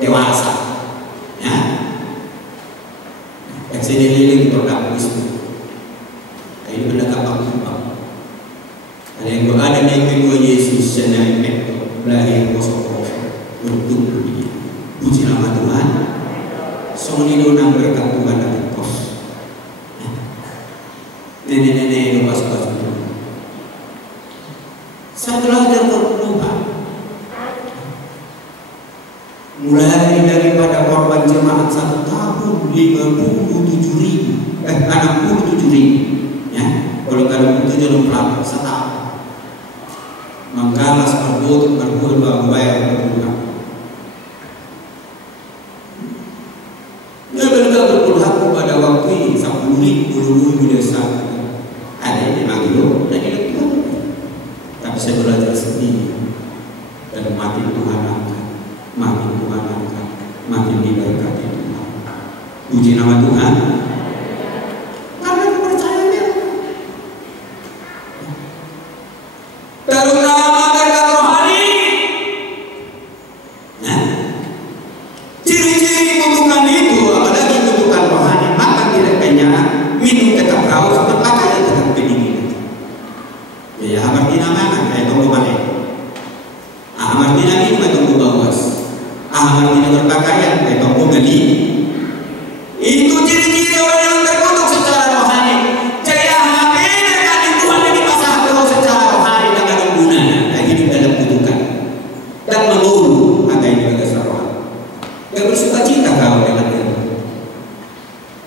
dewasa, ya. Yang sedih-sedih produk bisnis. Ini pendapat Bapak. Ada yang berada di kedua Yesus senang itu belajar kosong-kosong untuk dunia. Puji nama Tuhan. Songni donang berkat Tuhan dan kos. Nenek-nenek lupa suka. Saya belajar berubah, mulai daripada korban jemaat 1 tahun 67.000, 67.000, ya. Kalau itu jadi pelapor setahun, menggalas berbuat bayar berbuat. Dia berbuat berbuat pada waktu ini 10.000 desa. Ada yang memang itu dan itu. Tapi saya belajar sendiri dan makin Tuhan angkat, makin diberkati Tuhan. Puji nama Tuhan. Karena kepercayaan terutama berkat rohani. Nah, ciri-ciri kutukan itu, apalagi kutukan rohani, makan tidak kenyang, minum tetap haus, berpakaian tetap pendingin. Ya, arti nama kayak tunggu balik. Arti nama itu kayak tunggu bawas. Arti nama berpakaian kayak tunggu gali. Itu ciri-ciri orang yang terkutuk secara rohani. Jaya hadirkan Tuhan yang dipasang kau secara rohani dengan gunanya. Lagi di dalam kutukan dan mengeluh maka ini agak seruan. Gak bersuka cita kau dengan dia.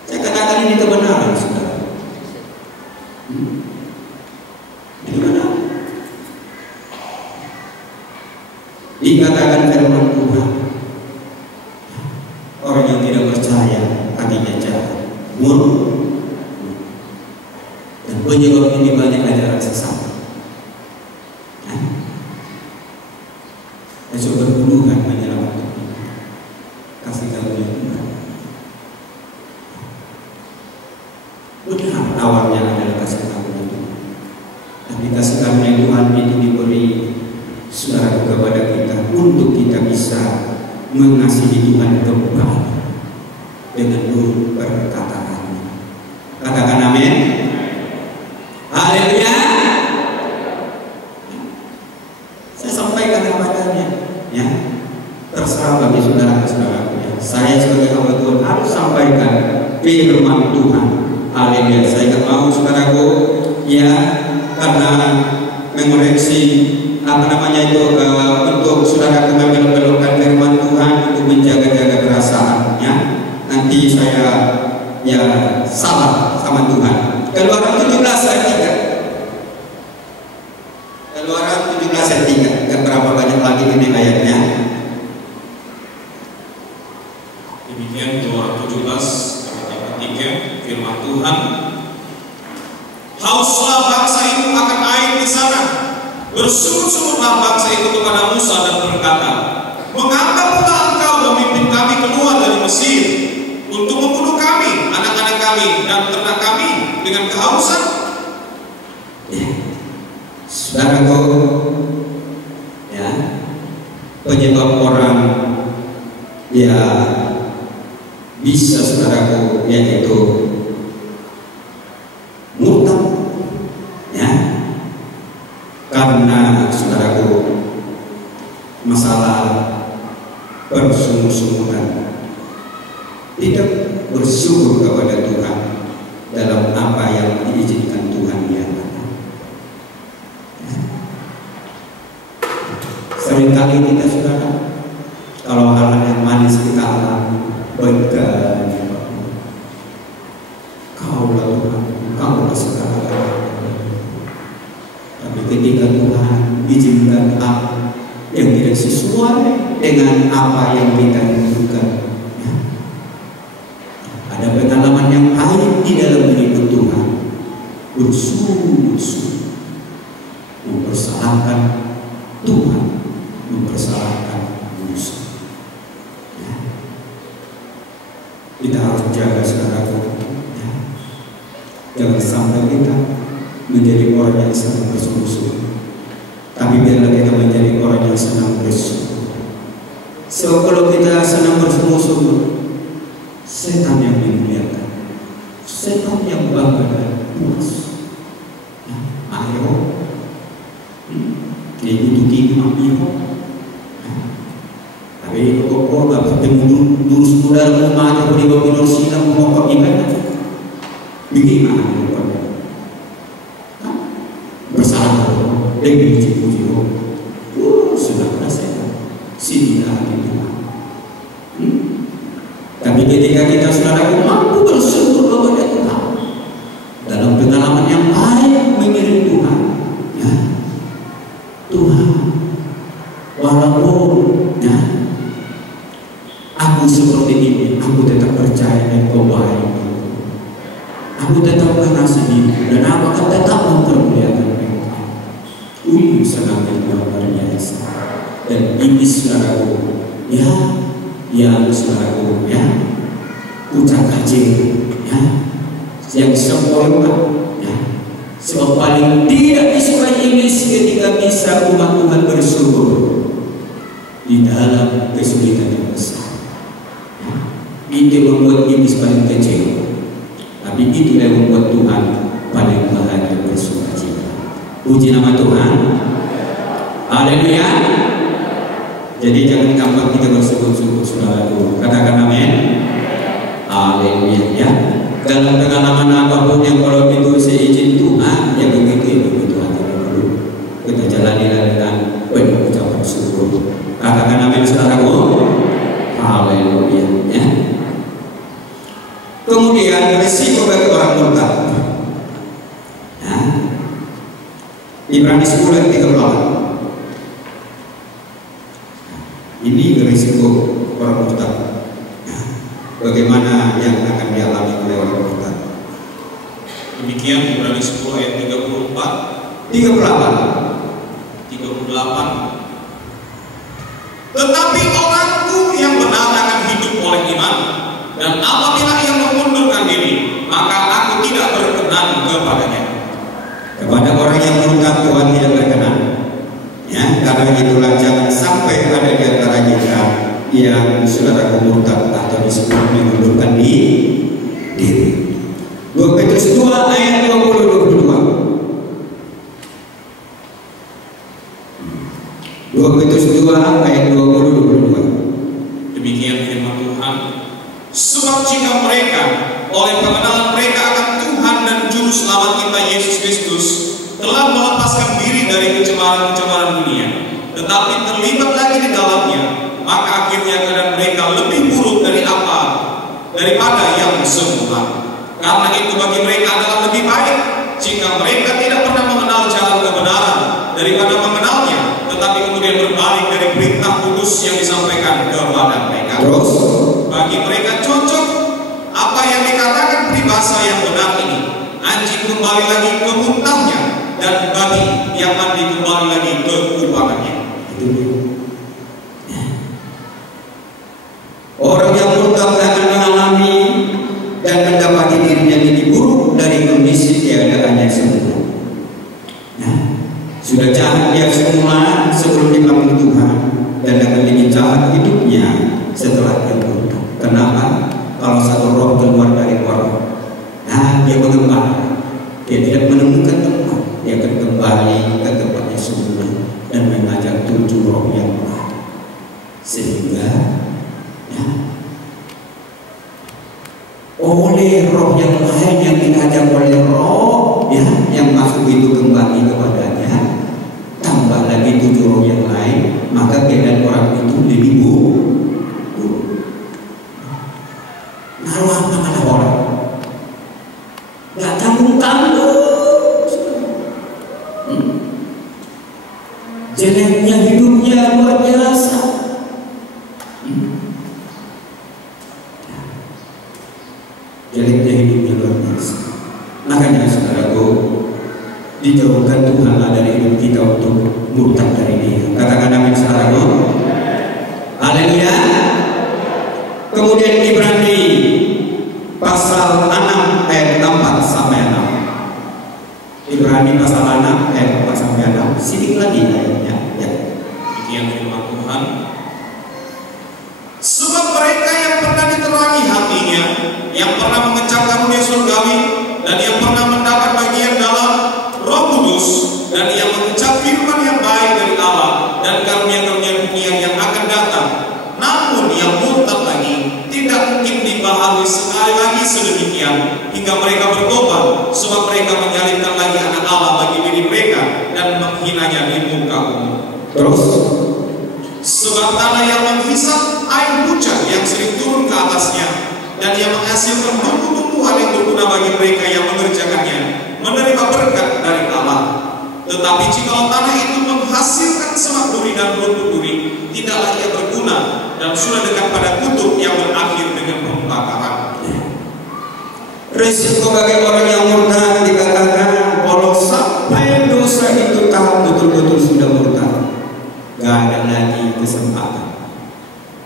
Saya katakan ini kebenaran, saudara. Dikatakan firman Tuhan, orang yang tidak percaya hatinya jahat, murung, dan penyebab ini banyak ajaran sesat. Dan berhubungan menyelamatkan kasih karunia Tuhan. Benar awalnya adalah kasih karunia Tuhan, tapi kasih karunia Tuhan itu diberi mengasihi Tuhan kembali dengan nur perkataannya. Katakan amin. Haleluya. Saya sampaikan kepadanya, ya. Terserah bagi saudara-saudara. Saya sebagai hamba Tuhan harus sampaikan firman Tuhan. Haleluya. Saya tidak mau saudaraku, ya, karena mengoreksi untuk saudara mengambil-ambilkan firman Tuhan untuk menjaga-jaga kerasaannya. Nanti saya ya salah sama Tuhan. Keluaran 17 ayat 3. Keluaran 17 ayat 3. Gak berapa banyak lagi ini ayatnya. Demikian Keluaran 17 ayat 3, firman Tuhan. Hauslah bangsa itu akan air di sana. Bersungut-sungutlah bangsa itu kepada Musa dan berkata, mengapa pula engkau memimpin kami keluar dari Mesir untuk membunuh kami, anak-anak kami, dan ternak kami dengan kehausan? Ya, saudaraku, ya, penyebab orang ya bisa saudaraku yaitu murtad, ya, karena saudaraku masalah bersungguh-sungguhan, tidak bersyukur kepada Tuhan dalam apa yang diizinkan Tuhan ya. Seringkali kita saudara, kalau hal yang manis kita alami, berkali Kaulah Tuhan, Kaulah segala-galanya. Tapi ketika Tuhan izinkan apa yang tidak sesuai dengan apa yang kita rindukan, ya, ada pengalaman yang pahit di dalam hidup Tuhan, bersungguh-sungguh mempersalahkan Tuhan, mempersalahkan Musa. Ya. Kita harus jaga saudaraku, ya. Jangan sampai kita menjadi orang yang senang bersungguh-sungguh, tapi biarlah kita menjadi orang yang senang bersungguh. So kalau kita senang bersungguh-sungguh, setan yang dimuliakan, setan yang bangga dan puas. Ayo, diikuti ayo. Tapi kok nggak bertemu lurus muda rumah atau di bawah silang mengokok ibadah, bagaimana? Bersalah, lebih dipuji. Sudah selesai. Sinilah hati Tuhan. Tapi ketika kita saudara mampu bersyukur kepada Tuhan dalam pengalaman yang baik mengiring Tuhan, ya, Tuhan, walaupun ya, aku seperti ini, aku tetap percaya Engkau baik. Aku tetap mengasihi dan aku akan tetap mempermuliakan Engkau. Sangat luar biasa. Dan ini saudaraku, ya, yang saudaraku, ya, ucap kecil, ya, yang sempurna, ya, sebab paling tidak disukai iblis ketika bisa umat Tuhan bersyukur di dalam kesulitan yang besar. Ya, itu membuat iblis paling kecil, tapi itu yang membuat Tuhan paling bahagia bersukacita. Puji nama Tuhan. Haleluya. Jadi jangan gampang kita bersungguh-sungguh saudaraku. Katakan amin. Haleluya, ya. Dalam pengalaman apapun yang kalau itu seizin Tuhan, ya begitu aja dulu. Kita jalani dengan penuh ucapan syukur. Katakan amin saudaraku. Haleluya, ya. Kemudian risiko bagi orang murtad. Nah, Ibrani 10 ayat 38. Ini risiko orang murtad. Bagaimana yang akan dialami oleh orang murtad? Demikian Ibrani 10 ayat 34, 38. Tetapi orangku yang benar akan hidup oleh iman, dan apabila ia mengundurkan diri, maka aku tidak berkenan kepadanya. Kepada orang yang murtad Tuhan tidak berkenan. Ya, karena itulah jangan sampai ada di antara kita yang saudara murtad atau disebut mengundurkan diri. 2 Petrus 2 ayat 20-22. 2 Petrus 2 ayat 20-22. Demikian firman Tuhan. Sebab jika mereka oleh pengenalan mereka akan Tuhan dan Juru Selamat kita Yesus Kristus telah melepaskan diri dari pencemaran-pencemaran dunia, tetapi terlibat lagi di dalamnya, maka akhirnya keadaan mereka lebih buruk daripada yang semula. Karena itu bagi mereka adalah lebih baik jika mereka tidak pernah mengenal jalan kebenaran daripada mengenalnya, tetapi kemudian berbalik dari perintah kudus yang disampaikan kepada mereka. Terus, bagi mereka cocok apa yang dikatakan peribahasa yang benar ini: anjing kembali lagi ke muntahnya, dan babi yang mandi kembali lagi ke kubangannya. Orang yang murtad akan mengalami dan mendapati dirinya lebih buruk dari kondisi keadaannya semula. Nah, sudah jahat dia semula sebelum dipanggil Tuhan, dan akan lebih jahat hidupnya setelah dia murtad. Kenapa? Kalau satu roh keluar dari orang, dia mengembara, dia tidak menemukan tempat, dia akan kembali ke tempatnya semula dan mengajak 7 roh yang lain, sehingga oleh roh yang lain yang diajak oleh roh yang masuk itu kembali kepadanya, tambah lagi 7 roh yang lain, maka keadaan orang itu lebih buruk. Lalu apa malah orang nggak tanggung-tanggung, jeleknya hidupnya luar biasa. Jeleknya hidupnya luar biasa. Makanya saudaraku, dijauhkan Tuhanlah dari hidup kita untuk murtad dari Dia. Katakan amin saudaraku. Haleluya. Kemudian Ibrani pasal 6 ayat 4 sampai 6. Ibrani pasal 6 ayat 4 sampai 6. Sedikit lagi ayatnya. Demikian firman Tuhan. Sebab mereka yang pernah diterangi hatinya, yang pernah mengecap karunia surgawi, dan yang pernah mendapat bagian dalam Roh Kudus, dan yang mengecap firman yang baik dari Allah dan karunia-karunia dunia yang akan datang, namun yang murtad lagi, tidak mungkin dibaharui sekali lagi sedemikian hingga mereka bertobat, sebab mereka menyalibkan lagi anak Allah bagi diri mereka dan menghinanya di muka umum. Terus, sebab tanah yang menghisap air hujan yang sering turun ke atasnya, dan yang menghasilkan tumbuh-tumbuhan yang berguna bagi mereka yang mengerjakannya, menerima berkat dari Allah. Tetapi jika tanah itu menghasilkan semak duri dan rumput duri, tidaklah ia berguna dan sudah dekat pada kutub yang berakhir dengan pembakaran. Resiko bagi orang yang murtad dikatakan kalau sampai dosa itu tahap betul-betul sudah murtad, gak ada lagi kesempatan.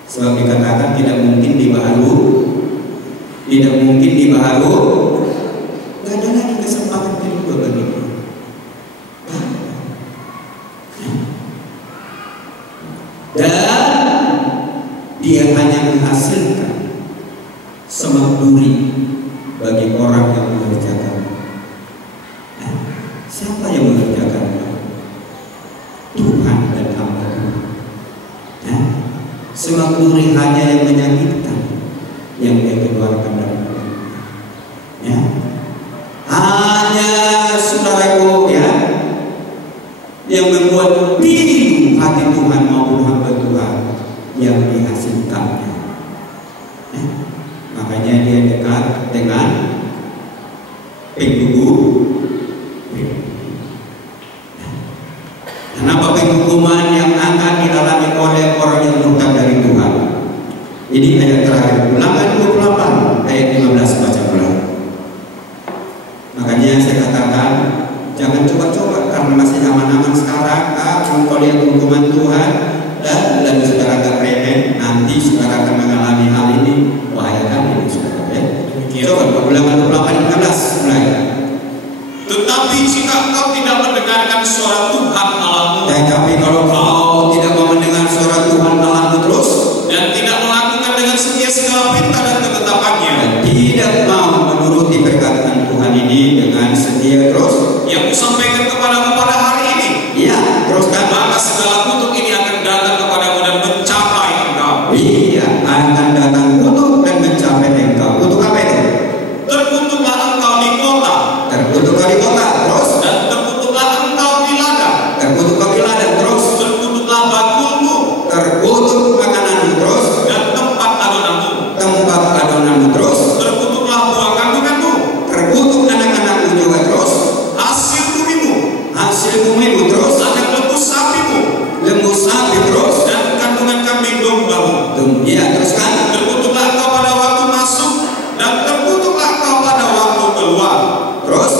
Sebab dikatakan tidak mungkin dibaharui, gak ada lagi kesempatan kedua bagi dia. Dan dia hanya menghasilkan semak duri bagi orang yang mengerjakannya. Siapa yang mengerjakannya? Tuhan dan hamba Tuhan. Semak duri hanya yang menyakitkan yang dia keluarkan dari dunia. Hanya saudaraku yang membuat pilu hati Tuhan maupun hamba Tuhan yang dihasilkannya. Makanya dia dekat dengan penghukum. Kenapa penghukuman yang akan dialami oleh orang yang murtad dari Tuhan? Ini ayat terakhir, Ulangan 28 ayat 15, baca ulang. Makanya saya katakan jangan coba-coba karena masih aman-aman sekarang. Kalau lihat hukuman Tuhan dan saudara agak remeh, nanti saudara akan mengalami hal ini. Bahayakan ini saudara ya. Coba Ulangan 28 15 mulai. Tetapi jika engkau tidak mendengarkan suara Tuhan Allahmu, Tapi kalau kau tidak mau mendengar suara Tuhan Allahmu terus, dan segala kutuk ini akan datang kepadamu dan mencapai engkau. Iya, akan datang kutuk dan mencapai engkau. Kutuk apa itu? Terkutuklah engkau di kota. Terkutuklah di kota, terus? Dan terkutuklah engkau di ladang. Terkutuklah di ladang, terus? Terkutuklah bakulmu. Terkutuk makananmu, terus? Dan tempat adonanmu. Tempat adonanmu, terus? Terkutuklah buah kandunganmu. Terkutuk anak-anakmu juga, terus? Hasil bumimu. Hasil bumimu, terus? Anak lembu sapimu. Lembu sapi, terus? Dan kandungan kambing dombamu. Iya, terus kan? Terkutuklah engkau pada waktu masuk dan terkutuklah engkau pada waktu keluar. Terus?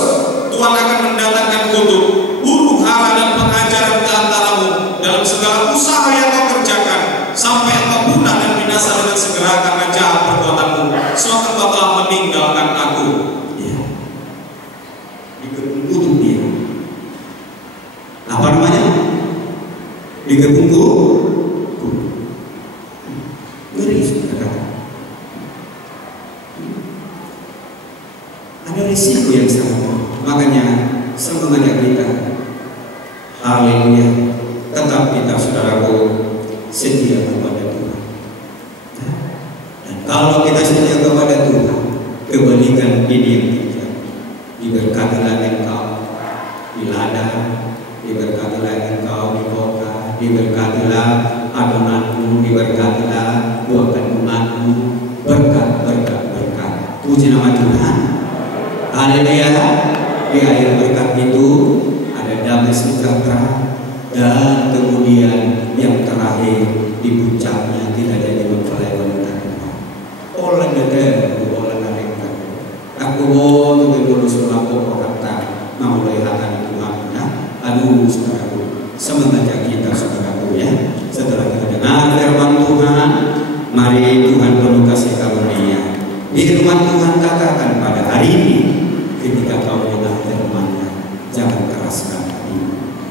Tuhan akan mendatangkan kutuk, huru hara dan pengajaran ke antaramu dalam segala usaha yang kau kerjakan, sampai engkau punah dan binasa dengan segera karena jahat perbuatanmu. Sebab engkau telah meninggalkan aku. Iya. Dikepung kutuk dia. Apa namanya? Dikepung kutuk. Ngeri, saudara. Ada risiko yang sangat. Makanya saya mengajak kita, haleluya, tetap kita saudaraku setia kepada Tuhan. Dan kalau kita setia kepada Tuhan, kebalikan ini yang terjadi. Diberkatilah engkau di ladang, diberkatilah engkau di kota, diberkatilah adonanmu, diberkatilah buah kandunganmu, berkat. Puji nama Tuhan. Haleluya. Di akhir berkat itu ada damai sejahtera, dan kemudian yang terakhir di puncaknya tidak ada mempelai wanita Tuhan. Oleh mereka, aku mau dulu selaku orang tak mau lehatan Tuhan ya. Aduh saudaraku, semoga kita saudaraku ya. Setelah kita dengar firman Tuhan, mari Tuhan penuh kasih karunia. Firman Tuhan katakan pada hari ini, ketika kau dengar firman-Nya, jangan keraskan hati.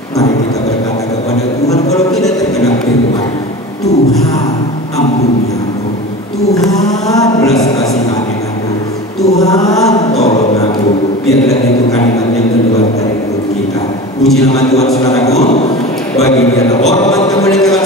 Mari kita berkata kepada Tuhan, kalau tidak terkena firman, Tuhan ampuni aku, Tuhan belas kasihani aku, Tuhan tolong aku. Biarlah itu kalimat yang keluar dari mulut kita. Puji nama Tuhan saudaraku. Bagi dia hormat kemuliaan